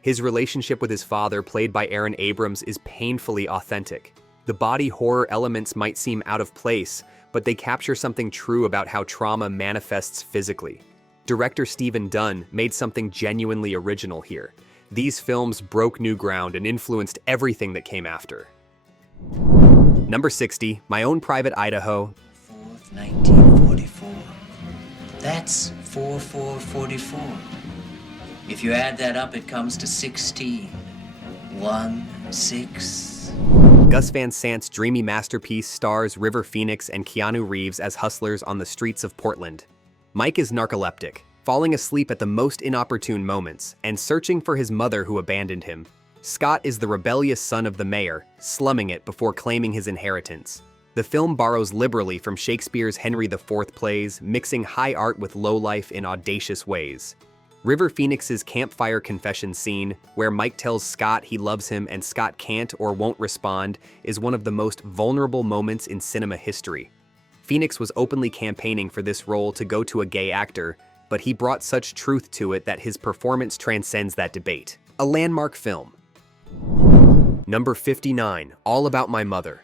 His relationship with his father, played by Aaron Abrams, is painfully authentic. The body horror elements might seem out of place, but they capture something true about how trauma manifests physically. Director Stephen Dunn made something genuinely original here. These films broke new ground and influenced everything that came after. Number 60, My Own Private Idaho. 4th, 1944. That's 4444. If you add that up, it comes to 16. 1, 6. Gus Van Sant's dreamy masterpiece stars River Phoenix and Keanu Reeves as hustlers on the streets of Portland. Mike is narcoleptic, falling asleep at the most inopportune moments, and searching for his mother who abandoned him. Scott is the rebellious son of the mayor, slumming it before claiming his inheritance. The film borrows liberally from Shakespeare's Henry IV plays, mixing high art with low life in audacious ways. River Phoenix's campfire confession scene, where Mike tells Scott he loves him and Scott can't or won't respond, is one of the most vulnerable moments in cinema history. Phoenix was openly campaigning for this role to go to a gay actor, but he brought such truth to it that his performance transcends that debate. A landmark film. Number 59, All About My Mother.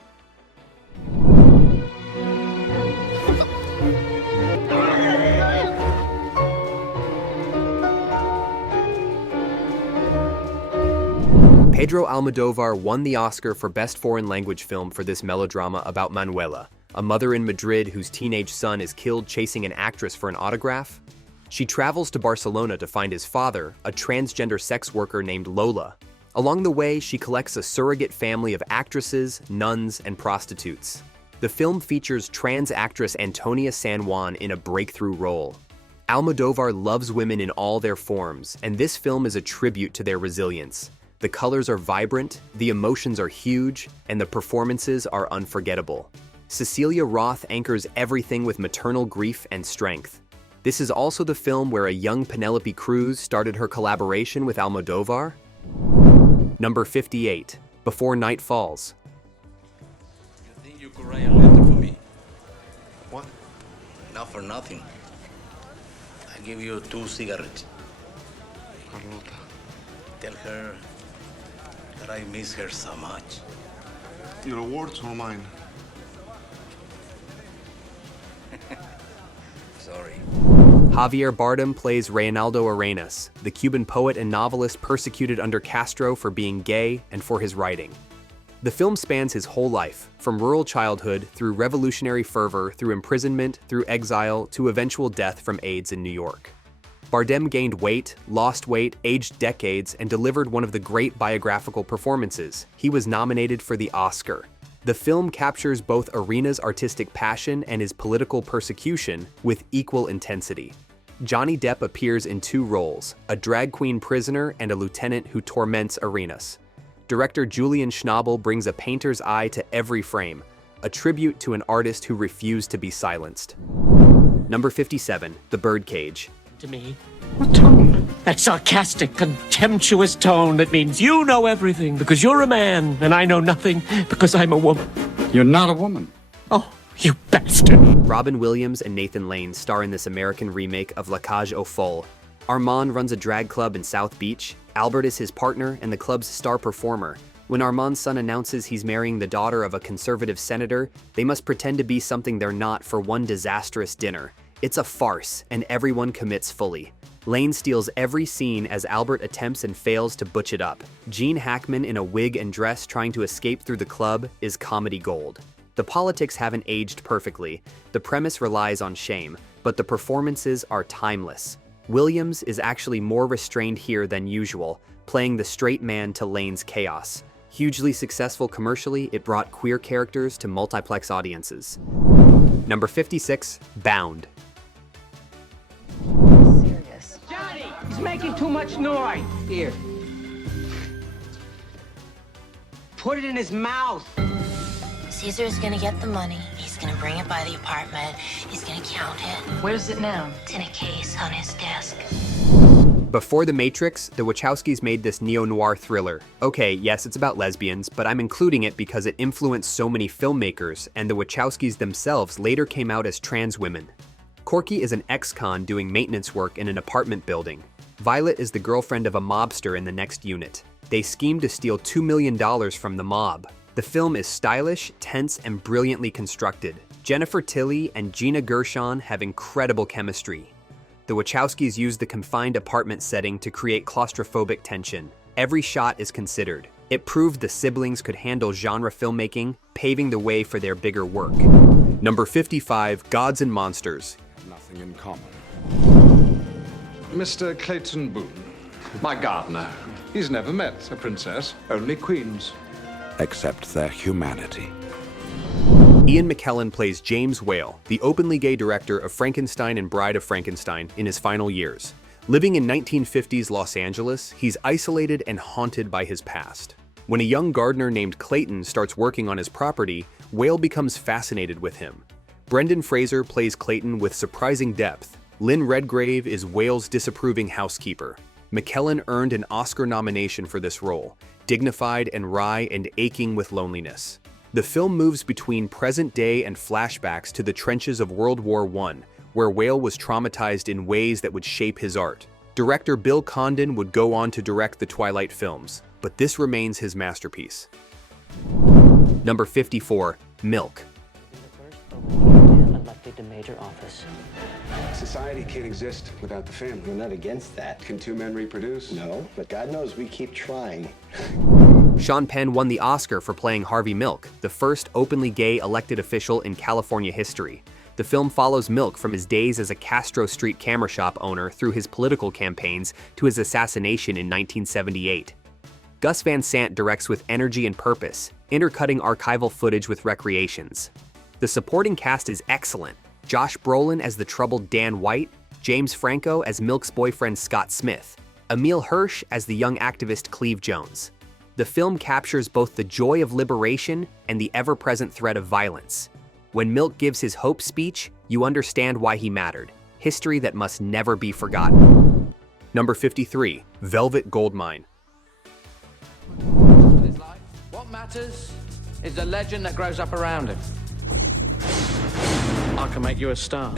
Pedro Almodóvar won the Oscar for Best Foreign Language Film for this melodrama about Manuela, a mother in Madrid whose teenage son is killed chasing an actress for an autograph. She travels to Barcelona to find his father, a transgender sex worker named Lola. Along the way, she collects a surrogate family of actresses, nuns, and prostitutes. The film features trans actress Antonia San Juan in a breakthrough role. Almodóvar loves women in all their forms, and this film is a tribute to their resilience. The colors are vibrant, the emotions are huge, and the performances are unforgettable. Cecilia Roth anchors everything with maternal grief and strength. This is also the film where a young Penelope Cruz started her collaboration with Almodóvar. Number 58, Before Night Falls. You think you could write a letter for me? What? Not for nothing. I give you 2 cigarettes. Carlota. Tell her that I miss her so much. Your awards or mine? Sorry. Javier Bardem plays Reynaldo Arenas, the Cuban poet and novelist persecuted under Castro for being gay and for his writing. The film spans his whole life, from rural childhood through revolutionary fervor, through imprisonment, through exile, to eventual death from AIDS in New York. Bardem gained weight, lost weight, aged decades, and delivered one of the great biographical performances. He was nominated for the Oscar. The film captures both Arenas' artistic passion and his political persecution with equal intensity. Johnny Depp appears in 2 roles, a drag queen prisoner and a lieutenant who torments Arenas. Director Julian Schnabel brings a painter's eye to every frame, a tribute to an artist who refused to be silenced. Number 57, The Birdcage. To me. What tone? That sarcastic, contemptuous tone that means you know everything because you're a man and I know nothing because I'm a woman. You're not a woman. Oh, you bastard. Robin Williams and Nathan Lane star in this American remake of La Cage aux Folles. Armand runs a drag club in South Beach. Albert is his partner and the club's star performer. When Armand's son announces he's marrying the daughter of a conservative senator, they must pretend to be something they're not for one disastrous dinner. It's a farce, and everyone commits fully. Lane steals every scene as Albert attempts and fails to butch it up. Gene Hackman in a wig and dress trying to escape through the club is comedy gold. The politics haven't aged perfectly, the premise relies on shame, but the performances are timeless. Williams is actually more restrained here than usual, playing the straight man to Lane's chaos. Hugely successful commercially, it brought queer characters to multiplex audiences. Number 56, Bound. He's making too much noise. Here. Put it in his mouth. Caesar's gonna get the money. He's gonna bring it by the apartment. He's gonna count it. Where's it now? It's in a case on his desk. Before The Matrix, the Wachowskis made this neo-noir thriller. Okay, yes, it's about lesbians, but I'm including it because it influenced so many filmmakers, and the Wachowskis themselves later came out as trans women. Corky is an ex-con doing maintenance work in an apartment building. Violet is the girlfriend of a mobster in the next unit. They scheme to steal $2 million from the mob. The film is stylish, tense, and brilliantly constructed. Jennifer Tilly and Gina Gershon have incredible chemistry. The Wachowskis used the confined apartment setting to create claustrophobic tension. Every shot is considered. It proved the siblings could handle genre filmmaking, paving the way for their bigger work. Number 55, Gods and Monsters. Nothing in common. Mr. Clayton Boone, my gardener. He's never met a princess, only queens. Except their humanity. Ian McKellen plays James Whale, the openly gay director of Frankenstein and Bride of Frankenstein in his final years. Living in 1950s Los Angeles, he's isolated and haunted by his past. When a young gardener named Clayton starts working on his property, Whale becomes fascinated with him. Brendan Fraser plays Clayton with surprising depth. Lynn Redgrave is Whale's disapproving housekeeper. McKellen earned an Oscar nomination for this role, dignified and wry and aching with loneliness. The film moves between present day and flashbacks to the trenches of World War I, where Whale was traumatized in ways that would shape his art. Director Bill Condon would go on to direct the Twilight films, but this remains his masterpiece. Number 54, Milk. Elected to major office. Society can't exist without the family. We're not against that. Can two men reproduce? No, but God knows we keep trying. Sean Penn won the Oscar for playing Harvey Milk, the first openly gay elected official in California history. The film follows Milk from his days as a Castro Street camera shop owner through his political campaigns to his assassination in 1978. Gus Van Sant directs with energy and purpose, intercutting archival footage with recreations. The supporting cast is excellent. Josh Brolin as the troubled Dan White, James Franco as Milk's boyfriend Scott Smith, Emile Hirsch as the young activist Cleve Jones. The film captures both the joy of liberation and the ever-present threat of violence. When Milk gives his hope speech, you understand why he mattered. History that must never be forgotten. Number 53, Velvet Goldmine. What matters is the legend that grows up around him. I can make you a star.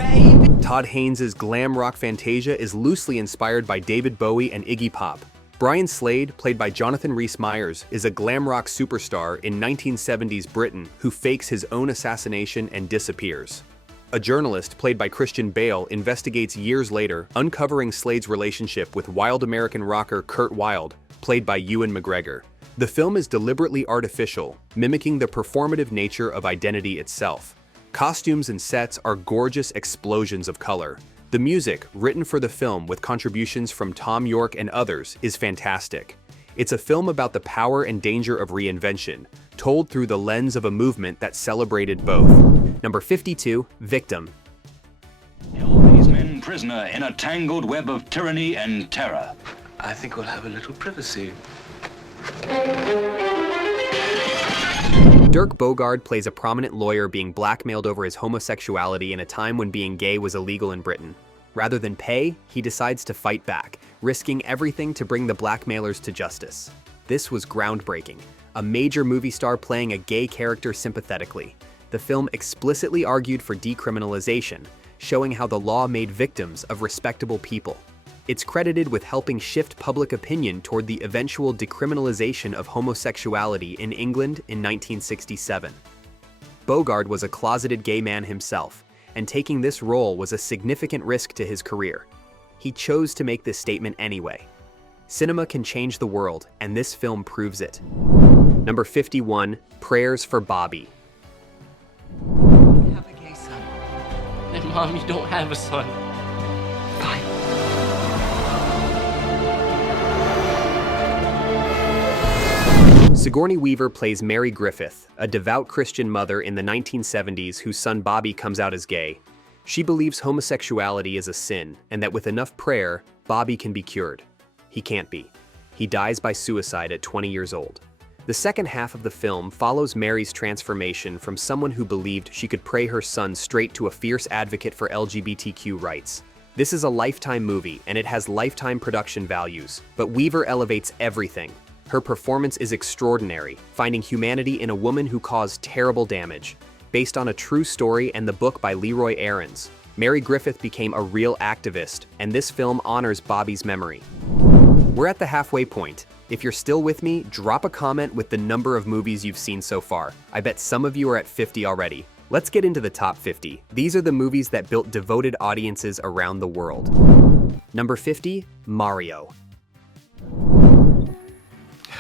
Todd Haynes' glam rock Fantasia is loosely inspired by David Bowie and Iggy Pop. Brian Slade, played by Jonathan Rhys-Meyers, is a glam rock superstar in 1970s Britain who fakes his own assassination and disappears. A journalist, played by Christian Bale, investigates years later, uncovering Slade's relationship with wild American rocker Kurt Wilde, played by Ewan McGregor. The film is deliberately artificial, mimicking the performative nature of identity itself. Costumes and sets are gorgeous explosions of color. The music, written for the film with contributions from Thom Yorke and others, is fantastic. It's a film about the power and danger of reinvention, told through the lens of a movement that celebrated both. Number 52, Victim. Held these men prisoner in a tangled web of tyranny and terror. I think we'll have a little privacy. Dirk Bogarde plays a prominent lawyer being blackmailed over his homosexuality in a time when being gay was illegal in Britain. Rather than pay, he decides to fight back, risking everything to bring the blackmailers to justice. This was groundbreaking, a major movie star playing a gay character sympathetically. The film explicitly argued for decriminalization, showing how the law made victims of respectable people. It's credited with helping shift public opinion toward the eventual decriminalization of homosexuality in England in 1967. Bogart was a closeted gay man himself, and taking this role was a significant risk to his career. He chose to make this statement anyway. Cinema can change the world, and this film proves it. Number 51, Prayers for Bobby. You have a gay son. And Mom, you don't have a son. Bye. Sigourney Weaver plays Mary Griffith, a devout Christian mother in the 1970s whose son Bobby comes out as gay. She believes homosexuality is a sin, and that with enough prayer, Bobby can be cured. He can't be. He dies by suicide at 20 years old. The second half of the film follows Mary's transformation from someone who believed she could pray her son straight to a fierce advocate for LGBTQ rights. This is a Lifetime movie, and it has lifetime production values, but Weaver elevates everything. Her performance is extraordinary, finding humanity in a woman who caused terrible damage. Based on a true story and the book by Leroy Aarons, Mary Griffith became a real activist, and this film honors Bobby's memory. We're at the halfway point. If you're still with me, drop a comment with the number of movies you've seen so far. I bet some of you are at 50 already. Let's get into the top 50. These are the movies that built devoted audiences around the world. Number 50, Mario.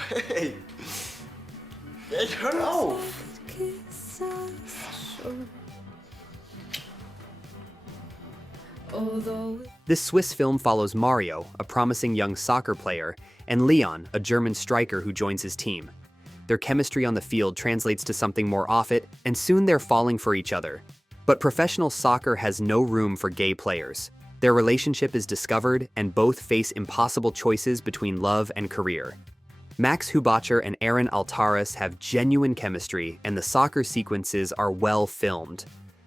Hey! Hey, turn off! This Swiss film follows Mario, a promising young soccer player, and Leon, a German striker who joins his team. Their chemistry on the field translates to something more off it, and soon they're falling for each other. But professional soccer has no room for gay players. Their relationship is discovered, and both face impossible choices between love and career. Max Hubacher and Aaron Altaris have genuine chemistry, and the soccer sequences are well filmed.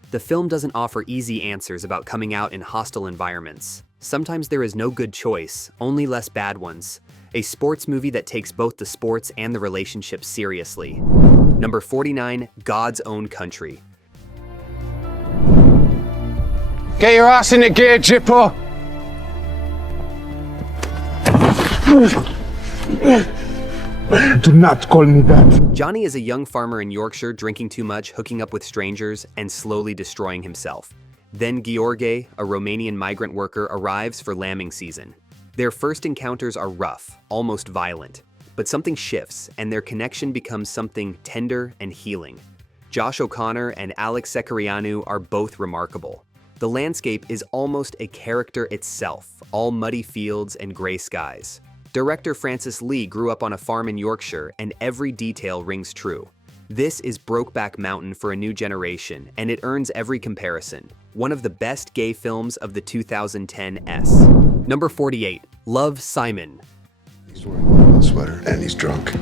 The film doesn't offer easy answers about coming out in hostile environments. Sometimes there is no good choice, only less bad ones. A sports movie that takes both the sports and the relationship seriously. Number 49, God's Own Country. Get your ass in the gear, Jippo! Do not call me that. Johnny is a young farmer in Yorkshire drinking too much, hooking up with strangers, and slowly destroying himself. Then Gheorghe, a Romanian migrant worker, arrives for lambing season. Their first encounters are rough, almost violent, but something shifts and their connection becomes something tender and healing. Josh O'Connor and Alex Secorianu are both remarkable. The landscape is almost a character itself, all muddy fields and gray skies. Director Francis Lee grew up on a farm in Yorkshire, and every detail rings true. This is Brokeback Mountain for a new generation, and it earns every comparison. One of the best gay films of the 2010s. Number 48, Love, Simon. He's wearing a sweater and he's drunk.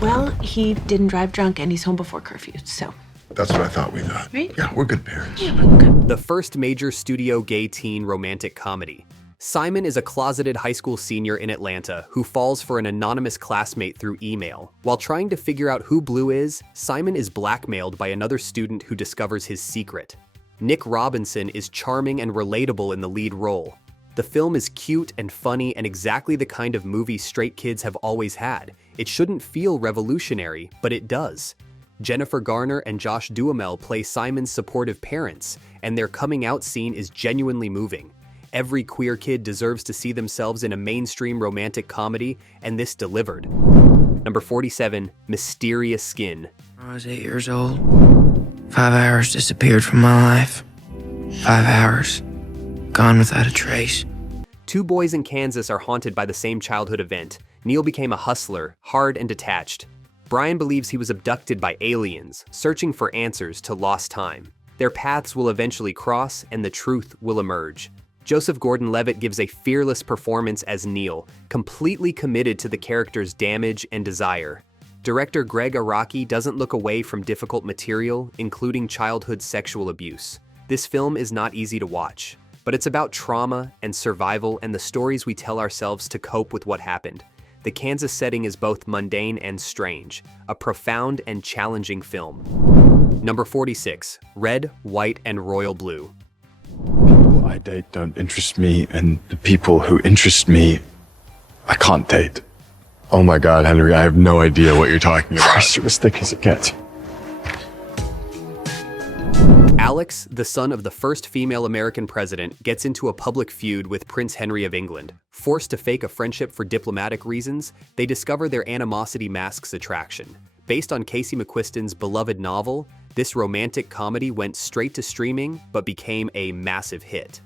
Well, he didn't drive drunk and he's home before curfew, so. That's what I thought we thought. Right? Yeah, we're good parents. Yeah, good. The first major studio gay teen romantic comedy. Simon is a closeted high school senior in Atlanta who falls for an anonymous classmate through email. While trying to figure out who Blue is, Simon is blackmailed by another student who discovers his secret. Nick Robinson is charming and relatable in the lead role. The film is cute and funny and exactly the kind of movie straight kids have always had. It shouldn't feel revolutionary, but it does. Jennifer Garner and Josh Duhamel play Simon's supportive parents, and their coming out scene is genuinely moving. Every queer kid deserves to see themselves in a mainstream romantic comedy, and this delivered. Number 47, Mysterious Skin. I was 8 years old. 5 hours disappeared from my life. 5 hours. Gone without a trace. Two boys in Kansas are haunted by the same childhood event. Neil became a hustler, hard and detached. Brian believes he was abducted by aliens, searching for answers to lost time. Their paths will eventually cross, and the truth will emerge. Joseph Gordon-Levitt gives a fearless performance as Neil, completely committed to the character's damage and desire. Director Greg Araki doesn't look away from difficult material, including childhood sexual abuse. This film is not easy to watch, but it's about trauma and survival and the stories we tell ourselves to cope with what happened. The Kansas setting is both mundane and strange, a profound and challenging film. Number 46, Red, White, and Royal Blue. People I date don't interest me, and the people who interest me, I can't date. Oh my God, Henry, I have no idea what you're talking about. You're as thick as it gets. Alex, the son of the first female American president, gets into a public feud with Prince Henry of England. Forced to fake a friendship for diplomatic reasons, they discover their animosity masks attraction. Based on Casey McQuiston's beloved novel, this romantic comedy went straight to streaming but became a massive hit.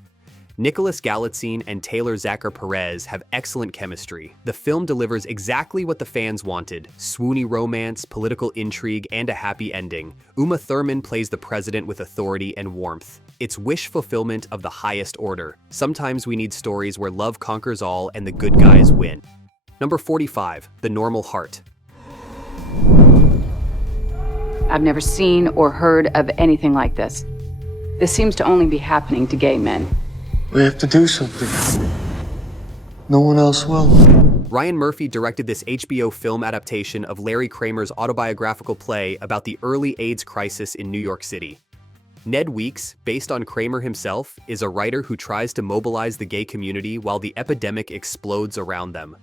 Nicholas Galitzine and Taylor Zachar Perez have excellent chemistry. The film delivers exactly what the fans wanted: swoony romance, political intrigue, and a happy ending. Uma Thurman plays the president with authority and warmth. It's wish fulfillment of the highest order. Sometimes we need stories where love conquers all and the good guys win. Number 45, The Normal Heart. I've never seen or heard of anything like this. This seems to only be happening to gay men. We have to do something. No one else will. Ryan Murphy directed this HBO film adaptation of Larry Kramer's autobiographical play about the early AIDS crisis in New York City. Ned Weeks, based on Kramer himself, is a writer who tries to mobilize the gay community while the epidemic explodes around them.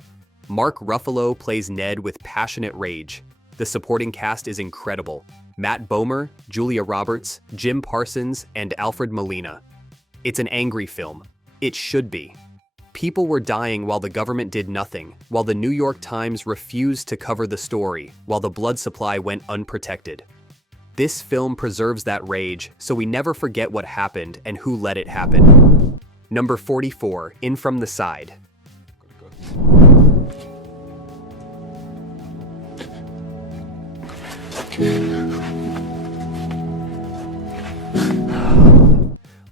Mark Ruffalo plays Ned with passionate rage. The supporting cast is incredible: Matt Bomer, Julia Roberts, Jim Parsons, and Alfred Molina. It's an angry film. It should be. People were dying while the government did nothing, while the New York Times refused to cover the story, while the blood supply went unprotected. This film preserves that rage, so we never forget what happened and who let it happen. Number 44, In From the Side.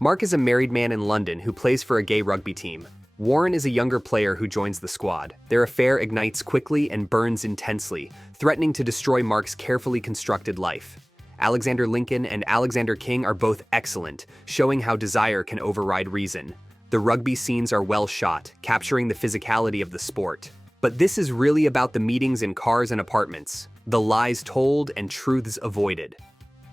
Mark is a married man in London who plays for a gay rugby team. Warren is a younger player who joins the squad. Their affair ignites quickly and burns intensely, threatening to destroy Mark's carefully constructed life. Alexander Lincoln and Alexander King are both excellent, showing how desire can override reason. The rugby scenes are well shot, capturing the physicality of the sport. But this is really about the meetings in cars and apartments, the lies told and truths avoided.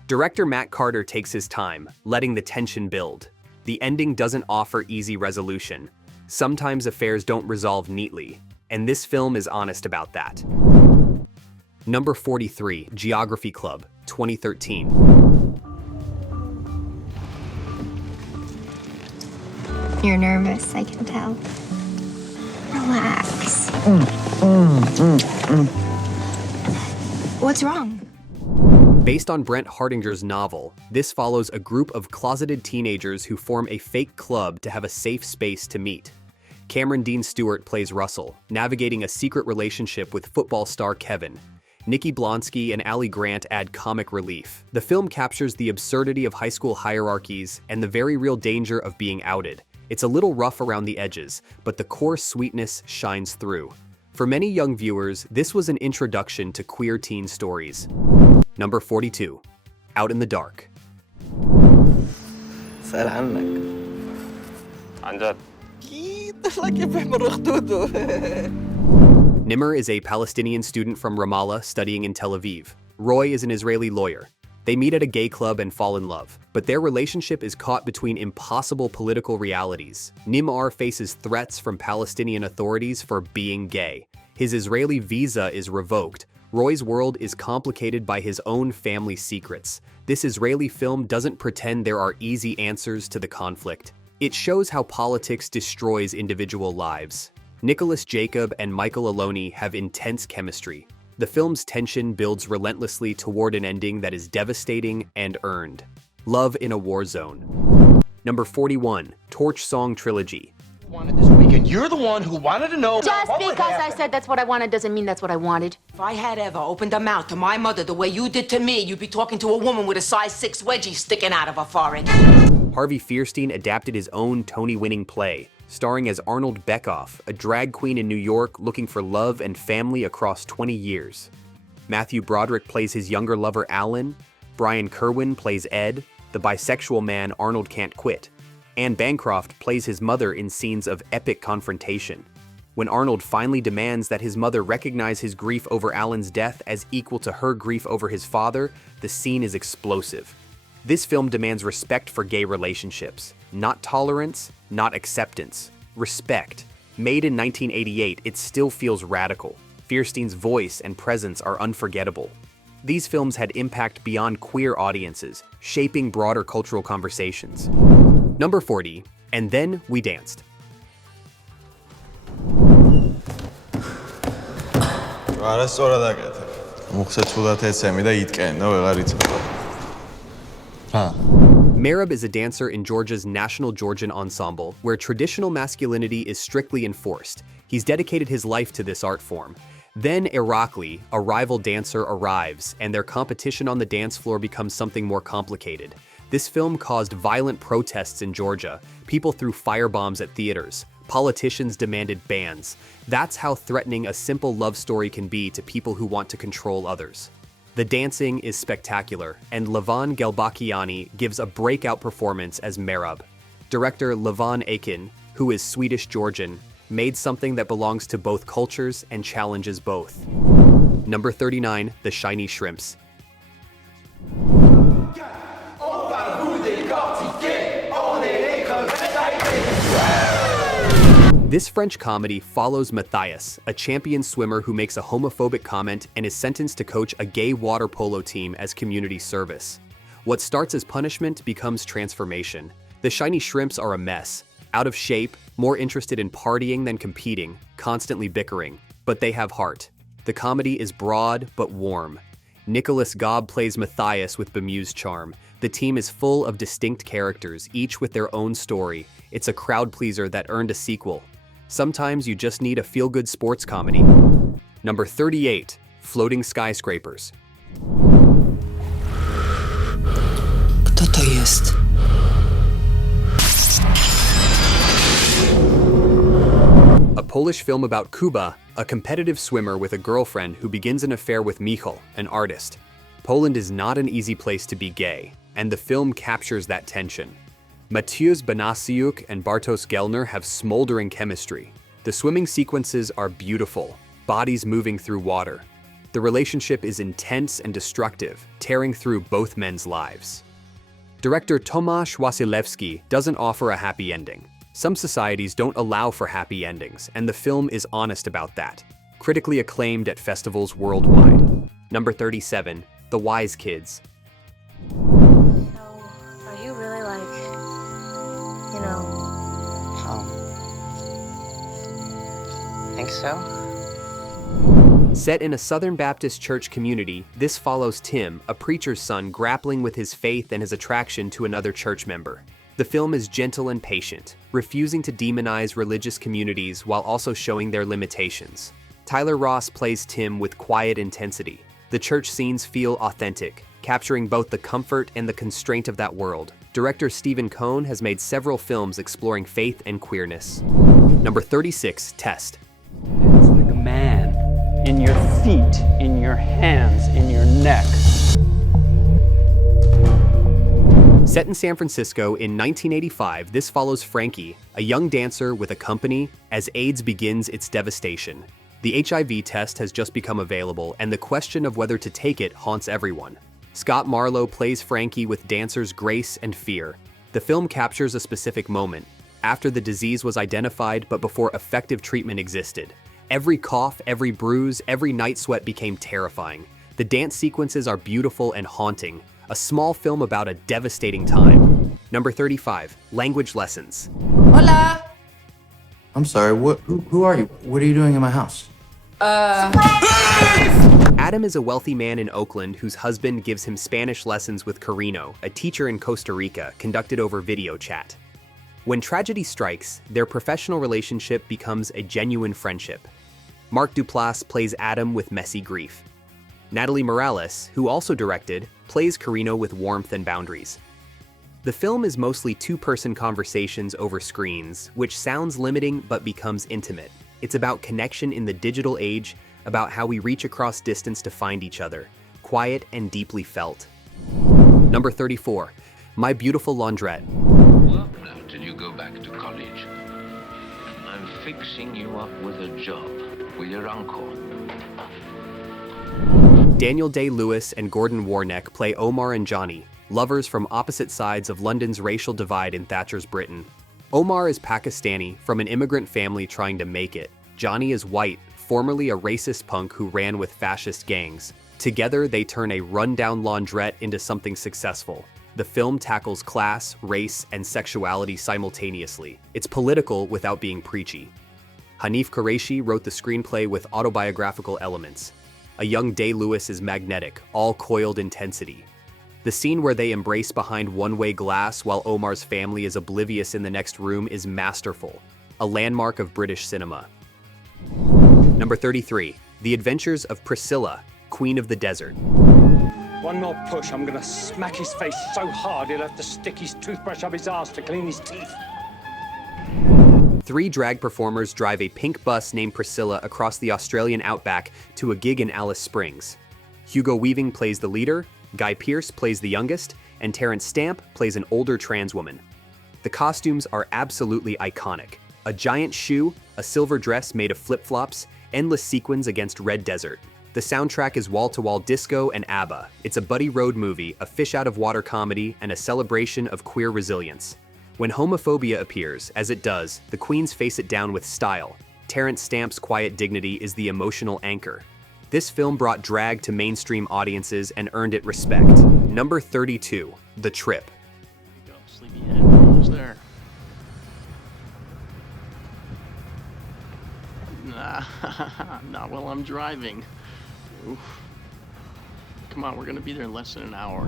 Director Matt Carter takes his time, letting the tension build. The ending doesn't offer easy resolution. Sometimes affairs don't resolve neatly, and this film is honest about that. Number 43, Geography Club, 2013. You're nervous, I can tell. Relax. What's wrong? Based on Brent Hardinger's novel, this follows a group of closeted teenagers who form a fake club to have a safe space to meet. Cameron Dean Stewart plays Russell, navigating a secret relationship with football star Kevin. Nikki Blonsky and Ali Grant add comic relief. The film captures the absurdity of high school hierarchies and the very real danger of being outed. It's a little rough around the edges, but the core sweetness shines through. For many young viewers, this was an introduction to queer teen stories. Number 42, Out in the Dark. Nimr is a Palestinian student from Ramallah studying in Tel Aviv. Roy is an Israeli lawyer. They meet at a gay club and fall in love, but their relationship is caught between impossible political realities. Nimr faces threats from Palestinian authorities for being gay. His Israeli visa is revoked. Roy's world is complicated by his own family secrets. This Israeli film doesn't pretend there are easy answers to the conflict. It shows how politics destroys individual lives. Nicholas Jacob and Michael Aloni have intense chemistry. The film's tension builds relentlessly toward an ending that is devastating and earned. Love in a War Zone. Number 41, Torch Song Trilogy. This weekend, you're the one who wanted to know. Just because I said that's what I wanted doesn't mean that's what I wanted. If I had ever opened a mouth to my mother the way you did to me, you'd be talking to a woman with a size 6 wedgie sticking out of her forehead. Harvey Fierstein adapted his own Tony-winning play, starring as Arnold Beckoff, a drag queen in New York looking for love and family across 20 years. Matthew Broderick plays his younger lover Alan. Brian Kerwin plays Ed, the bisexual man Arnold can't quit. Anne Bancroft plays his mother in scenes of epic confrontation. When Arnold finally demands that his mother recognize his grief over Alan's death as equal to her grief over his father, the scene is explosive. This film demands respect for gay relationships, not tolerance, not acceptance. Respect. Made in 1988, it still feels radical. Fierstein's voice and presence are unforgettable. These films had impact beyond queer audiences, shaping broader cultural conversations. Number 40, And Then We Danced. Merab is a dancer in Georgia's National Georgian Ensemble, where traditional masculinity is strictly enforced. He's dedicated his life to this art form. Then Irakli, a rival dancer, arrives, and their competition on the dance floor becomes something more complicated. This film caused violent protests in Georgia. People threw firebombs at theaters. Politicians demanded bans. That's how threatening a simple love story can be to people who want to control others. The dancing is spectacular, and Levan Gelbakiani gives a breakout performance as Merab. Director Levan Akin, who is Swedish-Georgian, made something that belongs to both cultures and challenges both. Number 39, The Shiny Shrimps. This French comedy follows Matthias, a champion swimmer who makes a homophobic comment and is sentenced to coach a gay water polo team as community service. What starts as punishment becomes transformation. The Shiny Shrimps are a mess, out of shape, more interested in partying than competing, constantly bickering, but they have heart. The comedy is broad but warm. Nicholas Gobb plays Matthias with bemused charm. The team is full of distinct characters, each with their own story. It's a crowd pleaser that earned a sequel. Sometimes you just need a feel-good sports comedy. Number 38, Floating Skyscrapers. Kto to jest? A Polish film about Kuba, a competitive swimmer with a girlfriend who begins an affair with Michal, an artist. Poland is not an easy place to be gay, and the film captures that tension. Mateusz Banasiuk and Bartosz Gelner have smoldering chemistry. The swimming sequences are beautiful, bodies moving through water. The relationship is intense and destructive, tearing through both men's lives. Director Tomasz Wasilewski doesn't offer a happy ending. Some societies don't allow for happy endings, and the film is honest about that. Critically acclaimed at festivals worldwide. Number 37, The Wise Kids. Are you really Think so? Set in a Southern Baptist church community, this follows Tim, a preacher's son grappling with his faith and his attraction to another church member. The film is gentle and patient, refusing to demonize religious communities while also showing their limitations. Tyler Ross plays Tim with quiet intensity. The church scenes feel authentic, capturing both the comfort and the constraint of that world. Director Stephen Cohn has made several films exploring faith and queerness. Number 36, Test. Dance like a man. In your feet, in your hands, in your neck. Set in San Francisco in 1985, this follows Frankie, a young dancer with a company, as AIDS begins its devastation. The HIV test has just become available, and the question of whether to take it haunts everyone. Scott Marlowe plays Frankie with dancers Grace and Fear. The film captures a specific moment, after the disease was identified but before effective treatment existed. Every cough, every bruise, every night sweat became terrifying. The dance sequences are beautiful and haunting, a small film about a devastating time. Number 35, Language Lessons. Hola! I'm sorry, who are you? What are you doing in my house? Adam is a wealthy man in Oakland whose husband gives him Spanish lessons with Carino, a teacher in Costa Rica, conducted over video chat. When tragedy strikes, their professional relationship becomes a genuine friendship. Mark Duplass plays Adam with messy grief. Natalie Morales, who also directed, plays Carino with warmth and boundaries. The film is mostly two-person conversations over screens, which sounds limiting but becomes intimate. It's about connection in the digital age, about how we reach across distance to find each other, quiet and deeply felt. Number 34, My Beautiful Laundrette. Well, till you go back to college. I'm fixing you up with a job with your uncle. Daniel Day-Lewis and Gordon Warneck play Omar and Johnny, lovers from opposite sides of London's racial divide in Thatcher's Britain. Omar is Pakistani, from an immigrant family trying to make it. Johnny is white, formerly a racist punk who ran with fascist gangs. Together, they turn a rundown laundrette into something successful. The film tackles class, race, and sexuality simultaneously. It's political without being preachy. Hanif Qureshi wrote the screenplay with autobiographical elements. A young Day-Lewis is magnetic, all coiled intensity. The scene where they embrace behind one-way glass while Omar's family is oblivious in the next room is masterful, a landmark of British cinema. Number 33, The Adventures of Priscilla, Queen of the Desert. One more push, I'm gonna smack his face so hard he'll have to stick his toothbrush up his ass to clean his teeth. 3 drag performers drive a pink bus named Priscilla across the Australian outback to a gig in Alice Springs. Hugo Weaving plays the leader, Guy Pearce plays the youngest, and Terrence Stamp plays an older trans woman. The costumes are absolutely iconic. A giant shoe, a silver dress made of flip-flops, endless sequins against red desert. The soundtrack is wall-to-wall disco and ABBA. It's a buddy road movie, a fish-out-of-water comedy, and a celebration of queer resilience. When homophobia appears, as it does, the queens face it down with style. Terrence Stamp's quiet dignity is the emotional anchor. This film brought drag to mainstream audiences and earned it respect. Number 32, The Trip. There you go, sleepyhead, almost there. Nah, not while I'm driving. Oof. Come on, we're gonna be there in less than an hour.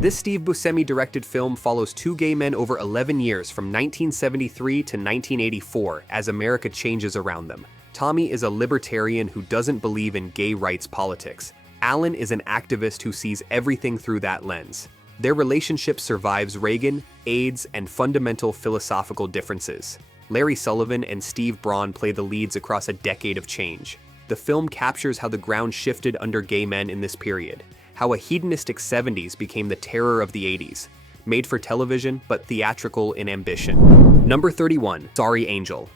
This Steve Buscemi-directed film follows 2 gay men over 11 years from 1973 to 1984 as America changes around them. Tommy is a libertarian who doesn't believe in gay rights politics. Alan is an activist who sees everything through that lens. Their relationship survives Reagan, AIDS, and fundamental philosophical differences. Larry Sullivan and Steve Braun play the leads across a decade of change. The film captures how the ground shifted under gay men in this period, how a hedonistic 70s became the terror of the 80s, made for television but theatrical in ambition. Number 31, Sorry Angel.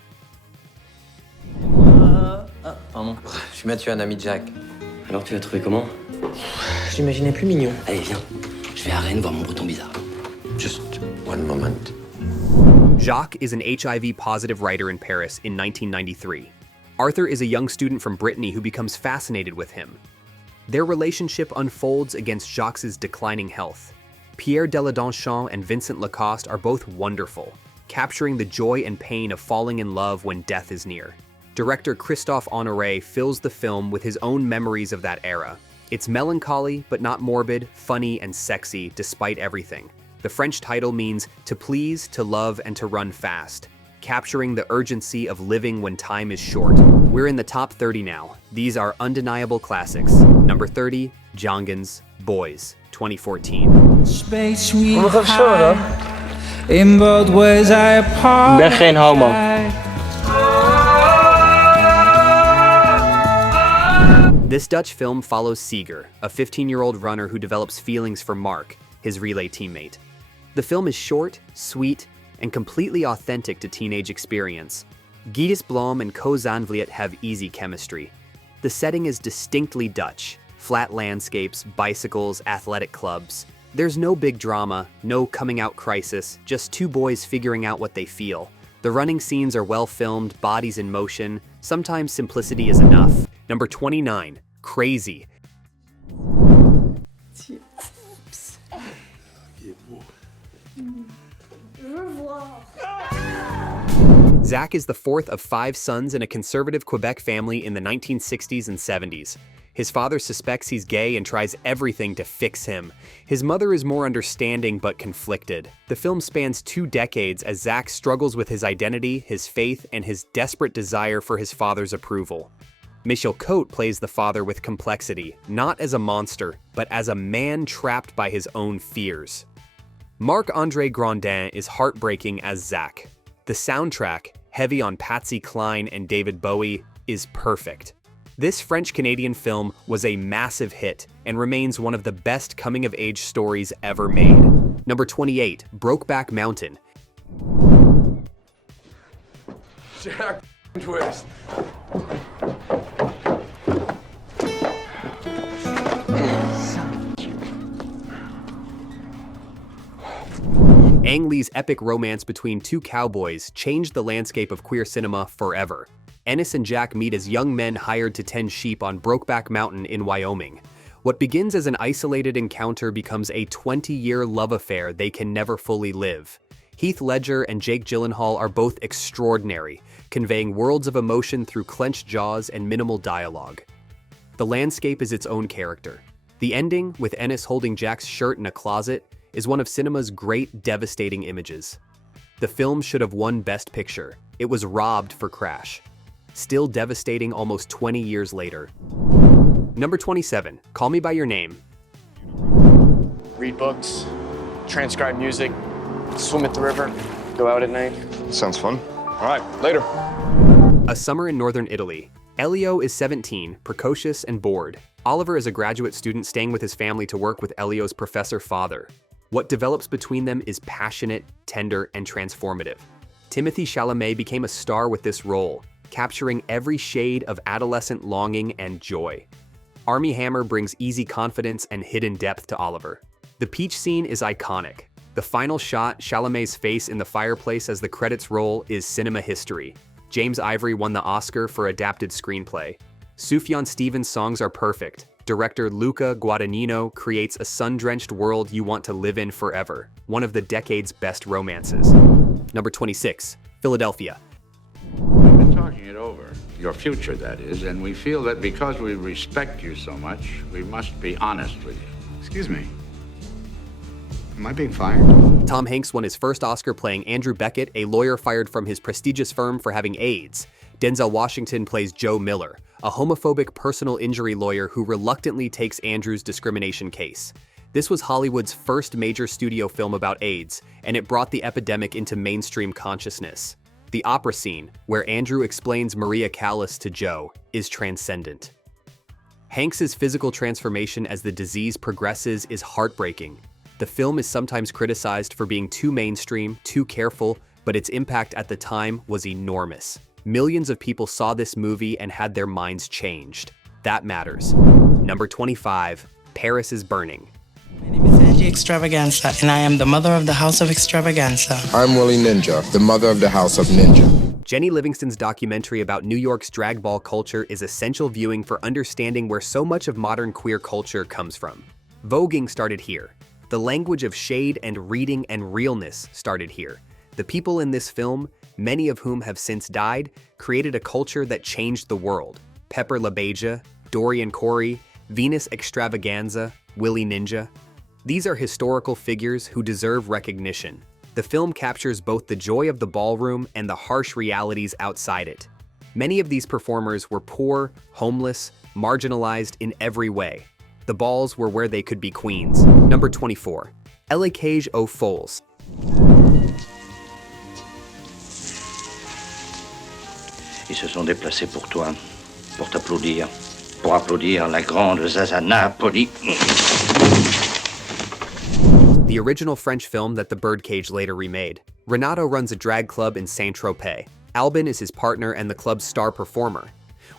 Pardon. Je suis Mathieu, un ami de Jacques. Alors tu l'as trouvé comment? Je l'imaginais plus mignon. Allez, viens. Je vais à Rennes voir mon breton bizarre. Just one moment. Jacques is an HIV-positive writer in Paris in 1993. Arthur is a young student from Brittany who becomes fascinated with him. Their relationship unfolds against Jacques' declining health. Pierre Deladonchamp and Vincent Lacoste are both wonderful, capturing the joy and pain of falling in love when death is near. Director Christophe Honoré fills the film with his own memories of that era. It's melancholy, but not morbid, funny, and sexy despite everything. The French title means to please, to love, and to run fast, capturing the urgency of living when time is short. We're in the top 30 now. These are undeniable classics. Number 30, Jongens, Boys, 2014. Space we hide. In both ways I apart. Ben geen homo. This Dutch film follows Seeger, a 15-year-old runner who develops feelings for Mark, his relay teammate. The film is short, sweet, and completely authentic to teenage experience. Giedis Blom and Ko Zandvliet have easy chemistry. The setting is distinctly Dutch. Flat landscapes, bicycles, athletic clubs. There's no big drama, no coming-out crisis, just 2 boys figuring out what they feel. The running scenes are well filmed, bodies in motion. Sometimes simplicity is enough. Number 29, Crazy. Zach is the 4th of 5 sons in a conservative Quebec family in the 1960s and 70s. His father suspects he's gay and tries everything to fix him. His mother is more understanding but conflicted. The film spans 2 decades as Zach struggles with his identity, his faith, and his desperate desire for his father's approval. Michel Cote plays the father with complexity, not as a monster, but as a man trapped by his own fears. Marc-André Grandin is heartbreaking as Zach. The soundtrack, heavy on Patsy Cline and David Bowie, is perfect. This French-Canadian film was a massive hit and remains one of the best coming-of-age stories ever made. Number 28, Brokeback Mountain. Jack twist. Ang Lee's epic romance between two cowboys changed the landscape of queer cinema forever. Ennis and Jack meet as young men hired to tend sheep on Brokeback Mountain in Wyoming. What begins as an isolated encounter becomes a 20-year love affair they can never fully live. Heath Ledger and Jake Gyllenhaal are both extraordinary, conveying worlds of emotion through clenched jaws and minimal dialogue. The landscape is its own character. The ending, with Ennis holding Jack's shirt in a closet, is one of cinema's great, devastating images. The film should have won Best Picture. It was robbed for Crash. Still devastating almost 20 years later. Number 27, Call Me By Your Name. Read books, transcribe music, swim at the river, go out at night. Sounds fun. All right, later. A Summer in Northern Italy. Elio is 17, precocious and bored. Oliver is a graduate student staying with his family to work with Elio's professor father. What develops between them is passionate, tender, and transformative. Timothée Chalamet became a star with this role, capturing every shade of adolescent longing and joy. Armie Hammer brings easy confidence and hidden depth to Oliver. The peach scene is iconic. The final shot, Chalamet's face in the fireplace as the credits roll, is cinema history. James Ivory won the Oscar for Adapted Screenplay. Sufjan Stevens' songs are perfect. Director Luca Guadagnino creates a sun-drenched world you want to live in forever. One of the decade's best romances. Number 26, Philadelphia. We've been talking it over, your future that is, and we feel that because we respect you so much, we must be honest with you. Excuse me. Am I being fired? Tom Hanks won his first Oscar playing Andrew Beckett, a lawyer fired from his prestigious firm for having AIDS. Denzel Washington plays Joe Miller, a homophobic personal injury lawyer who reluctantly takes Andrew's discrimination case. This was Hollywood's first major studio film about AIDS, and it brought the epidemic into mainstream consciousness. The opera scene, where Andrew explains Maria Callas to Joe, is transcendent. Hanks's physical transformation as the disease progresses is heartbreaking. The film is sometimes criticized for being too mainstream, too careful, but its impact at the time was enormous. Millions of people saw this movie and had their minds changed. That matters. Number 25, Paris is Burning. My name is Angie Extravaganza, and I am the mother of the House of Extravaganza. I'm Willie Ninja, the mother of the House of Ninja. Jenny Livingston's documentary about New York's drag ball culture is essential viewing for understanding where so much of modern queer culture comes from. Voguing started here. The language of shade and reading and realness started here. The people in this film, many of whom have since died, created a culture that changed the world. Pepper LaBeija, Dorian Corey, Venus Extravaganza, Willie Ninja. These are historical figures who deserve recognition. The film captures both the joy of the ballroom and the harsh realities outside it. Many of these performers were poor, homeless, marginalized in every way. The balls were where they could be queens. Number 24, LA Cage aux Folles. Ils se sont déplacés pour toi, pour t'applaudir, pour applaudir la grande Zazana Poli. The original French film that the Birdcage later remade. Renato runs a drag club in Saint-Tropez. Albin is his partner and the club's star performer.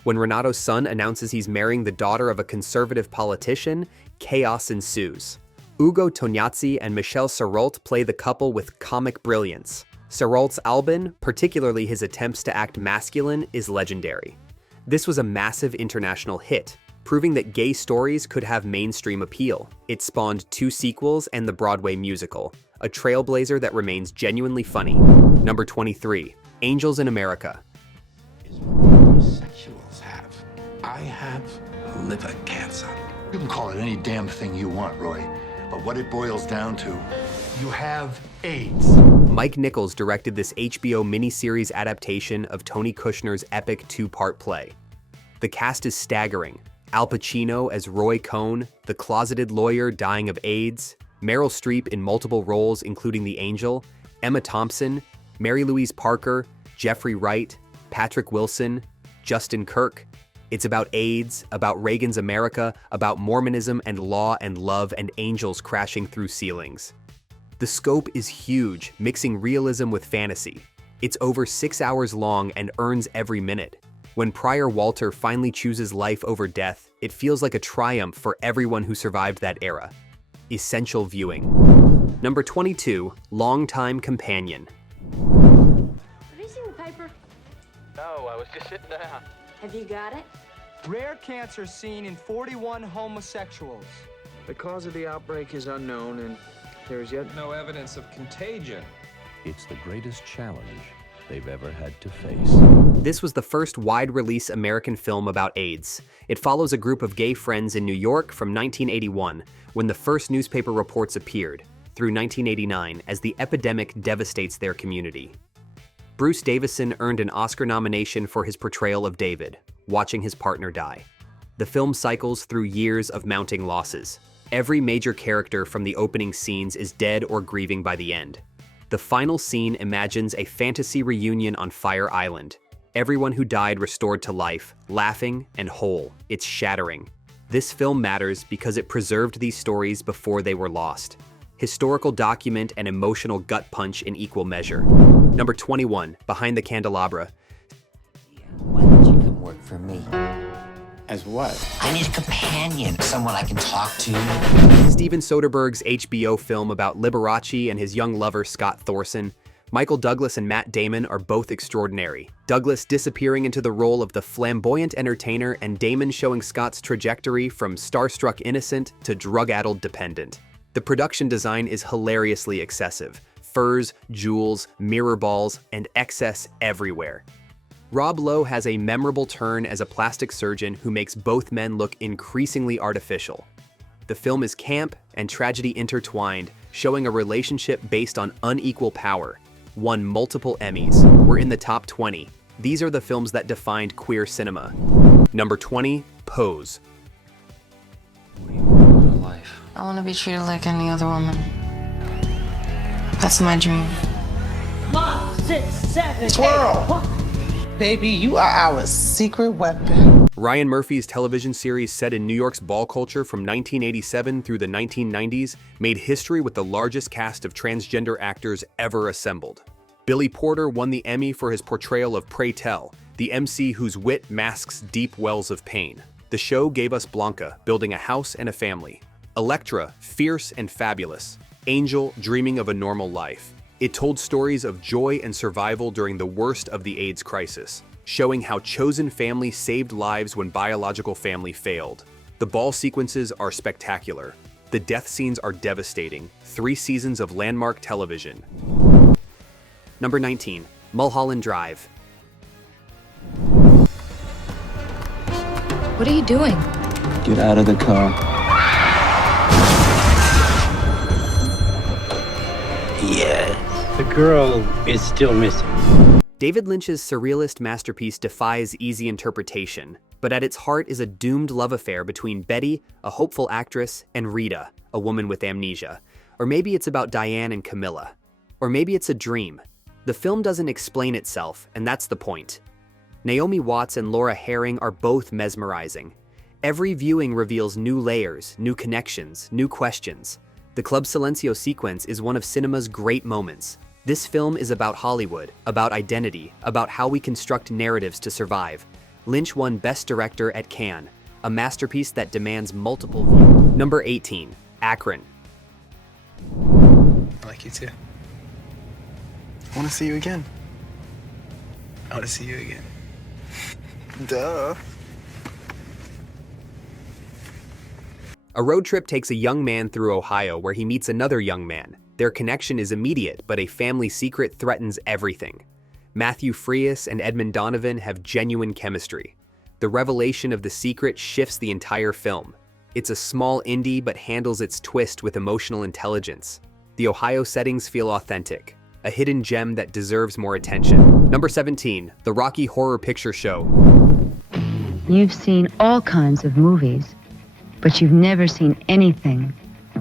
When Renato's son announces he's marrying the daughter of a conservative politician, chaos ensues. Ugo Tognazzi and Michel Serrault play the couple with comic brilliance. Serrault's Albin, particularly his attempts to act masculine, is legendary. This was a massive international hit, proving that gay stories could have mainstream appeal. It spawned 2 sequels and the Broadway musical, a trailblazer that remains genuinely funny. Number 23, Angels in America. Homosexuals have. I have liver cancer. You can call it any damn thing you want, Roy, but what it boils down to, you have AIDS. Mike Nichols directed this HBO miniseries adaptation of Tony Kushner's epic 2-part play. The cast is staggering. Al Pacino as Roy Cohn, the closeted lawyer dying of AIDS, Meryl Streep in multiple roles including The Angel, Emma Thompson, Mary Louise Parker, Jeffrey Wright, Patrick Wilson, Justin Kirk. It's about AIDS, about Reagan's America, about Mormonism and law and love and angels crashing through ceilings. The scope is huge, mixing realism with fantasy. It's over 6 hours long and earns every minute. When Prior Walter finally chooses life over death, it feels like a triumph for everyone who survived that era. Essential viewing. Number 22, Longtime Companion. Have you seen the paper? No, I was just sitting down. Have you got it? Rare cancer seen in 41 homosexuals. The cause of the outbreak is unknown, and there is yet No evidence of contagion. It's the greatest challenge they've ever had to face. This was the first wide-release American film about AIDS. It follows a group of gay friends in New York from 1981, when the first newspaper reports appeared, through 1989 as the epidemic devastates their community. Bruce Davison earned an Oscar nomination for his portrayal of David, watching his partner die. The film cycles through years of mounting losses. Every major character from the opening scenes is dead or grieving by the end. The final scene imagines a fantasy reunion on Fire Island. Everyone who died restored to life, laughing and whole. It's shattering. This film matters because it preserved these stories before they were lost. Historical document and emotional gut punch in equal measure. Number 21, Behind the Candelabra. Why don't you come work for me? As what? I need a companion, someone I can talk to. Steven Soderbergh's HBO film about Liberace and his young lover Scott Thorson. Michael Douglas and Matt Damon are both extraordinary. Douglas disappearing into the role of the flamboyant entertainer, and Damon showing Scott's trajectory from starstruck innocent to drug-addled dependent. The production design is hilariously excessive. Furs, jewels, mirror balls, and excess everywhere. Rob Lowe has a memorable turn as a plastic surgeon who makes both men look increasingly artificial. The film is camp and tragedy intertwined, showing a relationship based on unequal power. Won multiple Emmys. We're in the top 20. These are the films that defined queer cinema. Number 20, Pose. Life. I want to be treated like any other woman. That's my dream. 5, 6, 7, Twirl. 8. Baby, you are our secret weapon. Ryan Murphy's television series set in New York's ball culture from 1987 through the 1990s made history with the largest cast of transgender actors ever assembled. Billy Porter won the Emmy for his portrayal of Pray Tell, the MC whose wit masks deep wells of pain. The show gave us Blanca, building a house and a family. Electra, fierce and fabulous. Angel, dreaming of a normal life. It told stories of joy and survival during the worst of the AIDS crisis, showing how chosen family saved lives when biological family failed. The ball sequences are spectacular. The death scenes are devastating. 3 seasons of landmark television. Number 19, Mulholland Drive. What are you doing? Get out of the car. Yeah. The girl is still missing. David Lynch's surrealist masterpiece defies easy interpretation, but at its heart is a doomed love affair between Betty, a hopeful actress, and Rita, a woman with amnesia. Or maybe it's about Diane and Camilla. Or maybe it's a dream. The film doesn't explain itself, and that's the point. Naomi Watts and Laura Herring are both mesmerizing. Every viewing reveals new layers, new connections, new questions. The Club Silencio sequence is one of cinema's great moments. This film is about Hollywood, about identity, about how we construct narratives to survive. Lynch won Best Director at Cannes, a masterpiece that demands multiple views. Number 18, Akron. I like you too. I want to see you again. I want to see you again. Duh. A road trip takes a young man through Ohio where he meets another young man. Their connection is immediate, but a family secret threatens everything. Matthew Frias and Edmund Donovan have genuine chemistry. The revelation of the secret shifts the entire film. It's a small indie but handles its twist with emotional intelligence. The Ohio settings feel authentic, a hidden gem that deserves more attention. Number 17, The Rocky Horror Picture Show. You've seen all kinds of movies, but you've never seen anything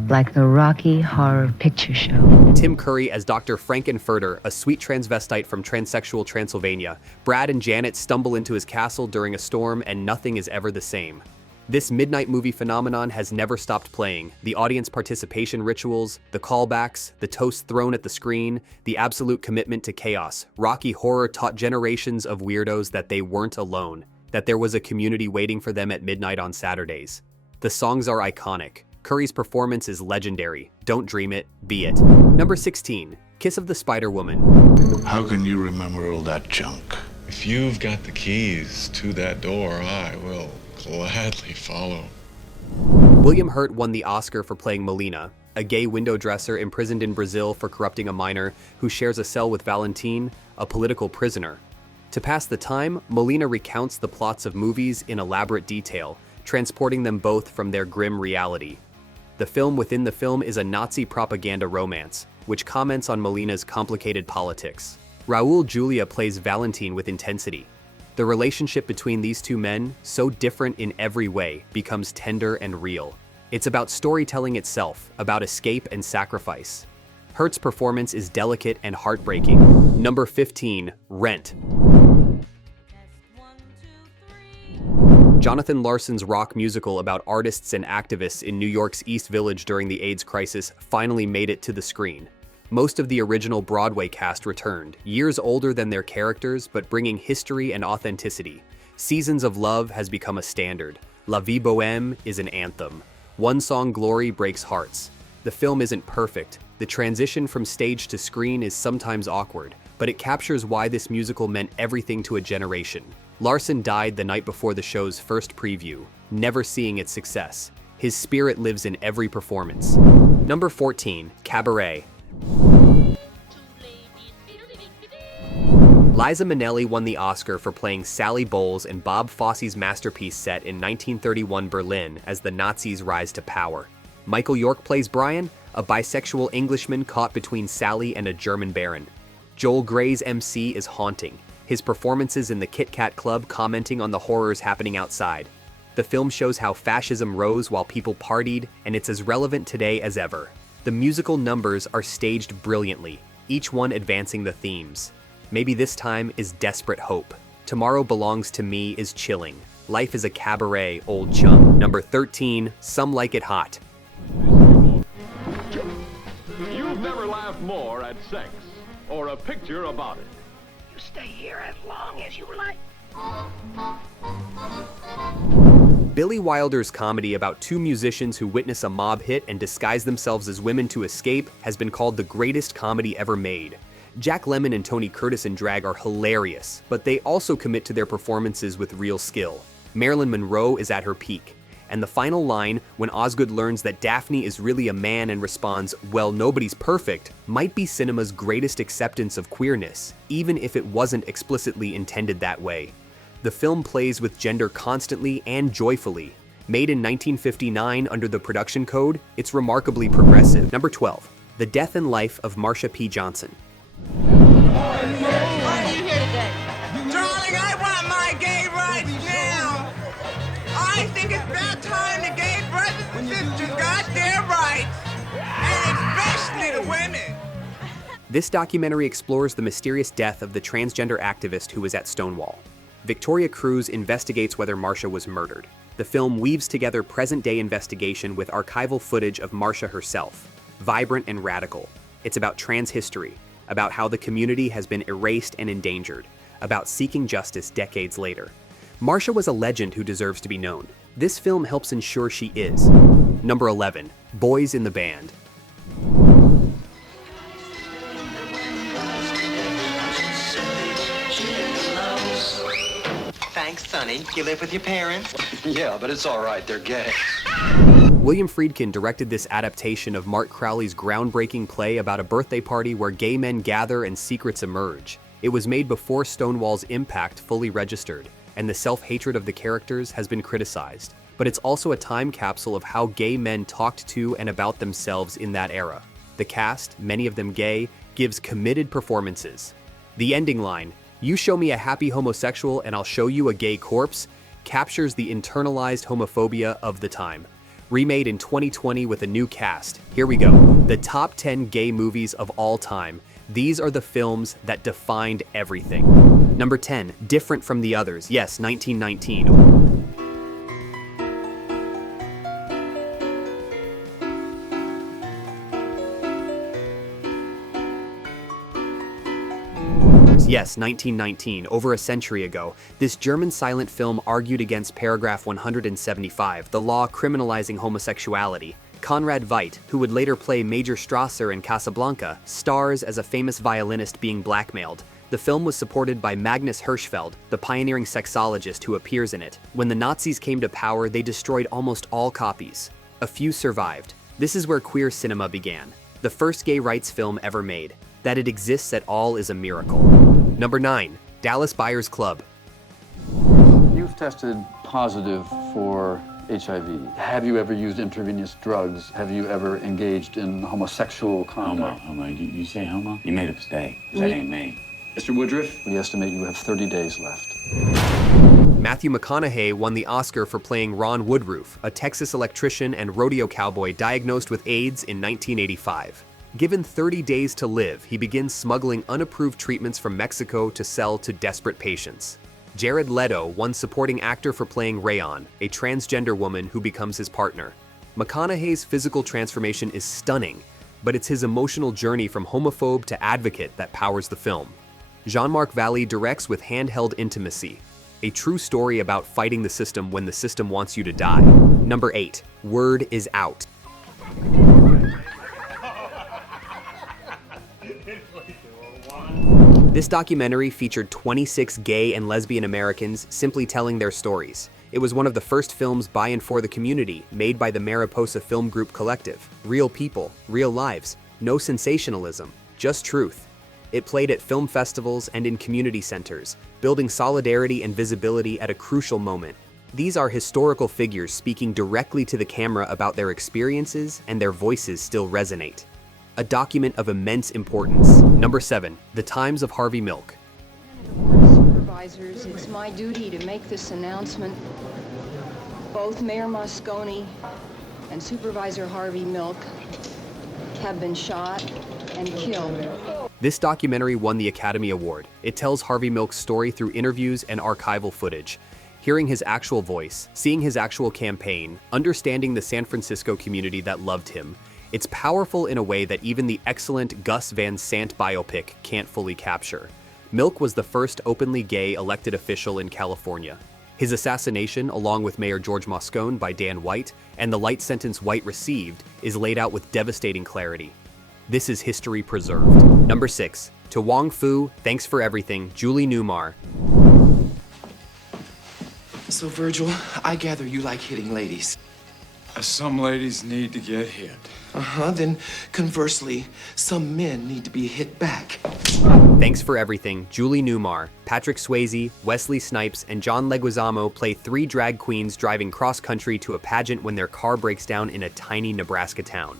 like the Rocky Horror Picture Show. Tim Curry as Dr. Frankenfurter, a sweet transvestite from transsexual Transylvania. Brad and Janet stumble into his castle during a storm and nothing is ever the same. This midnight movie phenomenon has never stopped playing. The audience participation rituals, the callbacks, the toasts thrown at the screen, the absolute commitment to chaos. Rocky Horror taught generations of weirdos that they weren't alone, that there was a community waiting for them at midnight on Saturdays. The songs are iconic. Curry's performance is legendary. Don't dream it, be it. Number 16, Kiss of the Spider-Woman. How can you remember all that junk? If you've got the keys to that door, I will gladly follow. William Hurt won the Oscar for playing Melina, a gay window dresser imprisoned in Brazil for corrupting a minor who shares a cell with Valentin, a political prisoner. To pass the time, Melina recounts the plots of movies in elaborate detail, transporting them both from their grim reality. The film within the film is a Nazi propaganda romance, which comments on Melina's complicated politics. Raul Julia plays Valentin with intensity. The relationship between these two men, so different in every way, becomes tender and real. It's about storytelling itself, about escape and sacrifice. Hurt's performance is delicate and heartbreaking. Number 15, Rent. Jonathan Larson's rock musical about artists and activists in New York's East Village during the AIDS crisis finally made it to the screen. Most of the original Broadway cast returned, years older than their characters but bringing history and authenticity. Seasons of Love has become a standard. La Vie Bohème is an anthem. One Song Glory breaks hearts. The film isn't perfect. The transition from stage to screen is sometimes awkward, but it captures why this musical meant everything to a generation. Larson died the night before the show's first preview, never seeing its success. His spirit lives in every performance. Number 14, Cabaret. Liza Minnelli won the Oscar for playing Sally Bowles in Bob Fosse's masterpiece set in 1931 Berlin as the Nazis rise to power. Michael York plays Brian, a bisexual Englishman caught between Sally and a German baron. Joel Grey's MC is haunting, his performances in the Kit Kat Club commenting on the horrors happening outside. The film shows how fascism rose while people partied, and it's as relevant today as ever. The musical numbers are staged brilliantly, each one advancing the themes. Maybe this time is desperate hope. Tomorrow Belongs to Me is chilling. Life is a cabaret, old chum. Number 13, Some Like It Hot. You've never laughed more at sex or a picture about it. You stay here as long as you like. Billy Wilder's comedy about two musicians who witness a mob hit and disguise themselves as women to escape has been called the greatest comedy ever made. Jack Lemmon and Tony Curtis in drag are hilarious, but they also commit to their performances with real skill. Marilyn Monroe is at her peak. And the final line, when Osgood learns that Daphne is really a man and responds, "Well, nobody's perfect," might be cinema's greatest acceptance of queerness, even if it wasn't explicitly intended that way. The film plays with gender constantly and joyfully. Made in 1959 under the production code, it's remarkably progressive. Number 12, The Death and Life of Marsha P. Johnson. Why are you here today? Darling, I want my gay rights now. I think it's about time the gay brothers and sisters got their rights. And especially the women. This documentary explores the mysterious death of the transgender activist who was at Stonewall. Victoria Cruz investigates whether Marsha was murdered. The film weaves together present-day investigation with archival footage of Marsha herself. Vibrant and radical. It's about trans history, about how the community has been erased and endangered, about seeking justice decades later. Marsha was a legend who deserves to be known. This film helps ensure she is. Number 11, Boys in the Band. Thanks, Sonny. You live with your parents? Yeah, but it's all right. They're gay. William Friedkin directed this adaptation of Mark Crowley's groundbreaking play about a birthday party where gay men gather and secrets emerge. It was made before Stonewall's impact fully registered, and the self-hatred of the characters has been criticized. But it's also a time capsule of how gay men talked to and about themselves in that era. The cast, many of them gay, gives committed performances. The ending line, "You show me a happy homosexual and I'll show you a gay corpse," captures the internalized homophobia of the time. Remade in 2020 with a new cast. Here we go. The top 10 gay movies of all time. These are the films that defined everything. Number 10, different from the others. Yes, 1919. Yes, 1919, over a century ago, this German silent film argued against paragraph 175, the law criminalizing homosexuality, Conrad Veidt, who would later play Major Strasser in Casablanca, stars as a famous violinist being blackmailed. The film was supported by Magnus Hirschfeld, the pioneering sexologist who appears in it. When the Nazis came to power, they destroyed almost all copies. A few survived. This is where queer cinema began. The first gay rights film ever made. That it exists at all is a miracle. Number 9. Dallas Buyers Club. You've tested positive for HIV. Have you ever used intravenous drugs? Have you ever engaged in homosexual conduct? Homo. You say homo? You made a mistake. That ain't me. Mr. Woodruff, we estimate you have 30 days left. Matthew McConaughey won the Oscar for playing Ron Woodruff, a Texas electrician and rodeo cowboy diagnosed with AIDS in 1985. Given 30 days to live, he begins smuggling unapproved treatments from Mexico to sell to desperate patients. Jared Leto won supporting actor for playing Rayon, a transgender woman who becomes his partner. McConaughey's physical transformation is stunning, but it's his emotional journey from homophobe to advocate that powers the film. Jean-Marc Vallée directs with handheld intimacy, a true story about fighting the system when the system wants you to die. Number 8. Word is Out. This documentary featured 26 gay and lesbian Americans simply telling their stories. It was one of the first films by and for the community, made by the Mariposa Film Group Collective. Real people, real lives, no sensationalism, just truth. It played at film festivals and in community centers, building solidarity and visibility at a crucial moment. These are historical figures speaking directly to the camera about their experiences, and their voices still resonate. A document of immense importance. Number 7. The Times of Harvey Milk. Supervisors, it's my duty to make this announcement. Both Mayor Moscone and Supervisor Harvey Milk have been shot and killed. This documentary won the Academy Award. It tells Harvey Milk's story through interviews and archival footage. Hearing his actual voice, seeing his actual campaign, understanding the San Francisco community that loved him, it's powerful in a way that even the excellent Gus Van Sant biopic can't fully capture. Milk was the first openly gay elected official in California. His assassination, along with Mayor George Moscone by Dan White, and the light sentence White received, is laid out with devastating clarity. This is history preserved. Number 6. To Wong Fu, Thanks for Everything, Julie Newmar. So, Virgil, I gather you like hitting ladies. Some ladies need to get hit. Then, conversely, some men need to be hit back. Thanks for Everything, Julie Newmar, Patrick Swayze, Wesley Snipes, and John Leguizamo play 3 drag queens driving cross-country to a pageant when their car breaks down in a tiny Nebraska town.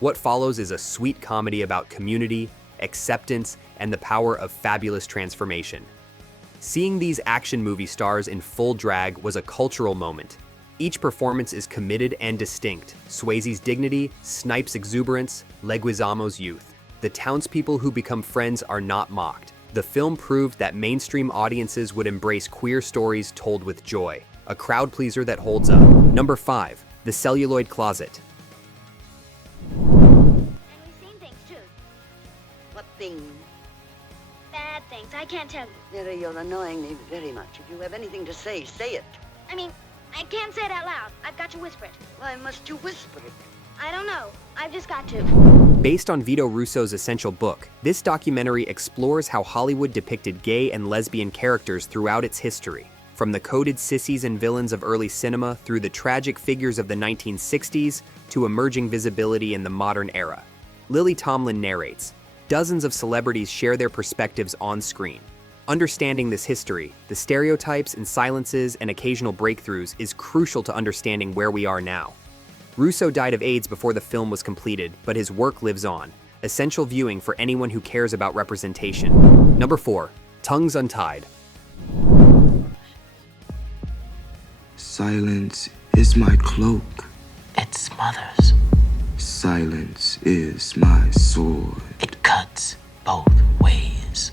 What follows is a sweet comedy about community, acceptance, and the power of fabulous transformation. Seeing these action movie stars in full drag was a cultural moment. Each performance is committed and distinct. Swayze's dignity, Snipes' exuberance, Leguizamo's youth. The townspeople who become friends are not mocked. The film proved that mainstream audiences would embrace queer stories told with joy. A crowd pleaser that holds up. Number 5. The Celluloid Closet. What things? Bad things. I can't tell you. Mary, you're annoying me very much. If you have anything to say, say it. I mean, I can't say it out loud. I've got to whisper it. Why must you whisper it? I don't know. I've just got to. Based on Vito Russo's essential book, this documentary explores how Hollywood depicted gay and lesbian characters throughout its history. From the coded sissies and villains of early cinema through the tragic figures of the 1960s to emerging visibility in the modern era. Lily Tomlin narrates. Dozens of celebrities share their perspectives on screen. Understanding this history, the stereotypes and silences and occasional breakthroughs is crucial to understanding where we are now. Russo died of AIDS before the film was completed, but his work lives on. Essential viewing for anyone who cares about representation. Number 4. Tongues Untied. Silence is my cloak. It smothers. Silence is my sword. It cuts both ways.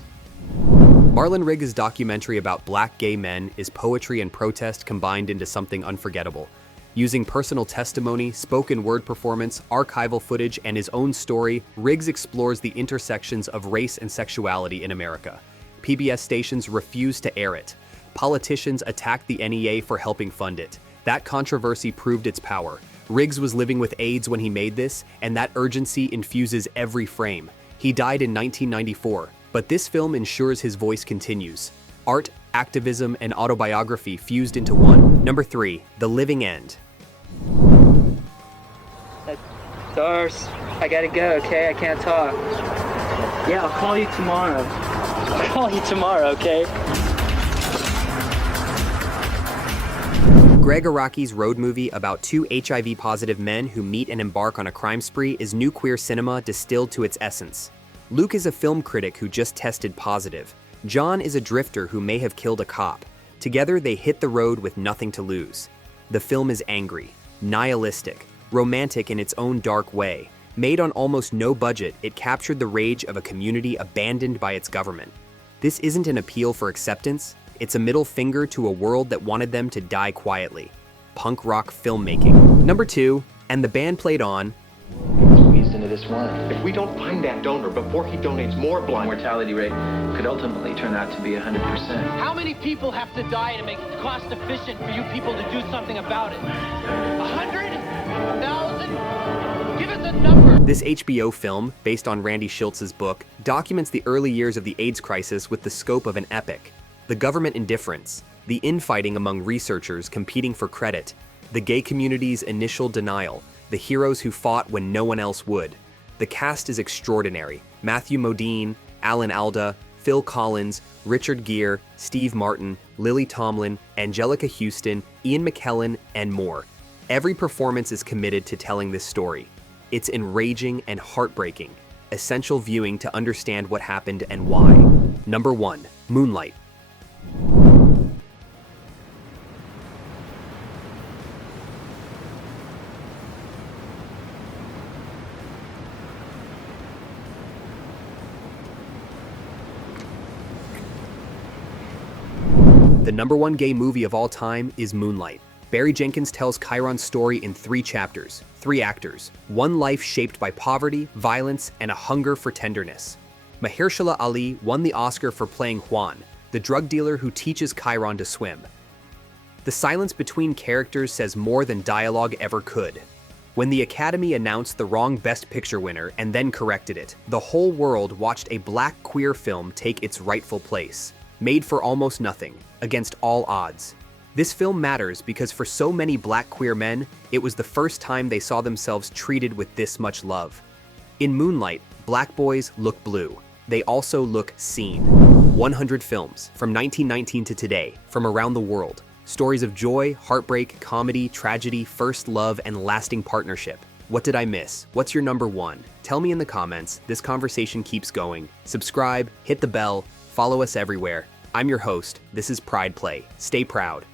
Marlon Riggs' documentary about black gay men is poetry and protest combined into something unforgettable. Using personal testimony, spoken word performance, archival footage, and his own story, Riggs explores the intersections of race and sexuality in America. PBS stations refuse to air it. Politicians attacked the NEA for helping fund it. That controversy proved its power. Riggs was living with AIDS when he made this, and that urgency infuses every frame. He died in 1994, but this film ensures his voice continues. Art, activism, and autobiography fused into one. Number 3, The Living End. Dars, I gotta go, okay? I can't talk. Yeah, I'll call you tomorrow. I'll call you tomorrow, okay? Greg Araki's road movie about 2 HIV-positive men who meet and embark on a crime spree is new queer cinema distilled to its essence. Luke is a film critic who just tested positive. John is a drifter who may have killed a cop. Together, they hit the road with nothing to lose. The film is angry, nihilistic, romantic in its own dark way. Made on almost no budget, it captured the rage of a community abandoned by its government. This isn't an appeal for acceptance, it's a middle finger to a world that wanted them to die quietly. Punk rock filmmaking. Number 2, And the Band Played On. Squeezed into this one. If we don't find that donor before he donates more blood, the mortality rate could ultimately turn out to be 100%. How many people have to die to make it cost efficient for you people to do something about it? 100? 1,000? Give us a number. This HBO film, based on Randy Schultz's book, documents the early years of the AIDS crisis with the scope of an epic. The government indifference, the infighting among researchers competing for credit, the gay community's initial denial, the heroes who fought when no one else would. The cast is extraordinary. Matthew Modine, Alan Alda, Phil Collins, Richard Gere, Steve Martin, Lily Tomlin, Angelica Houston, Ian McKellen, and more. Every performance is committed to telling this story. It's enraging and heartbreaking, essential viewing to understand what happened and why. Number 1, Moonlight. The number 1 gay movie of all time is Moonlight. Barry Jenkins tells Chiron's story in 3 chapters, 3 actors, one life shaped by poverty, violence, and a hunger for tenderness. Mahershala Ali won the Oscar for playing Juan, the drug dealer who teaches Chiron to swim. The silence between characters says more than dialogue ever could. When the Academy announced the wrong Best Picture winner and then corrected it, the whole world watched a black queer film take its rightful place. Made for almost nothing, against all odds. This film matters because for so many black queer men, it was the first time they saw themselves treated with this much love. In Moonlight, black boys look blue. They also look seen. 100 films, from 1919 to today, from around the world. Stories of joy, heartbreak, comedy, tragedy, first love, and lasting partnership. What did I miss? What's your number 1? Tell me in the comments. This conversation keeps going. Subscribe, hit the bell, follow us everywhere. I'm your host. This is Pride Play. Stay proud.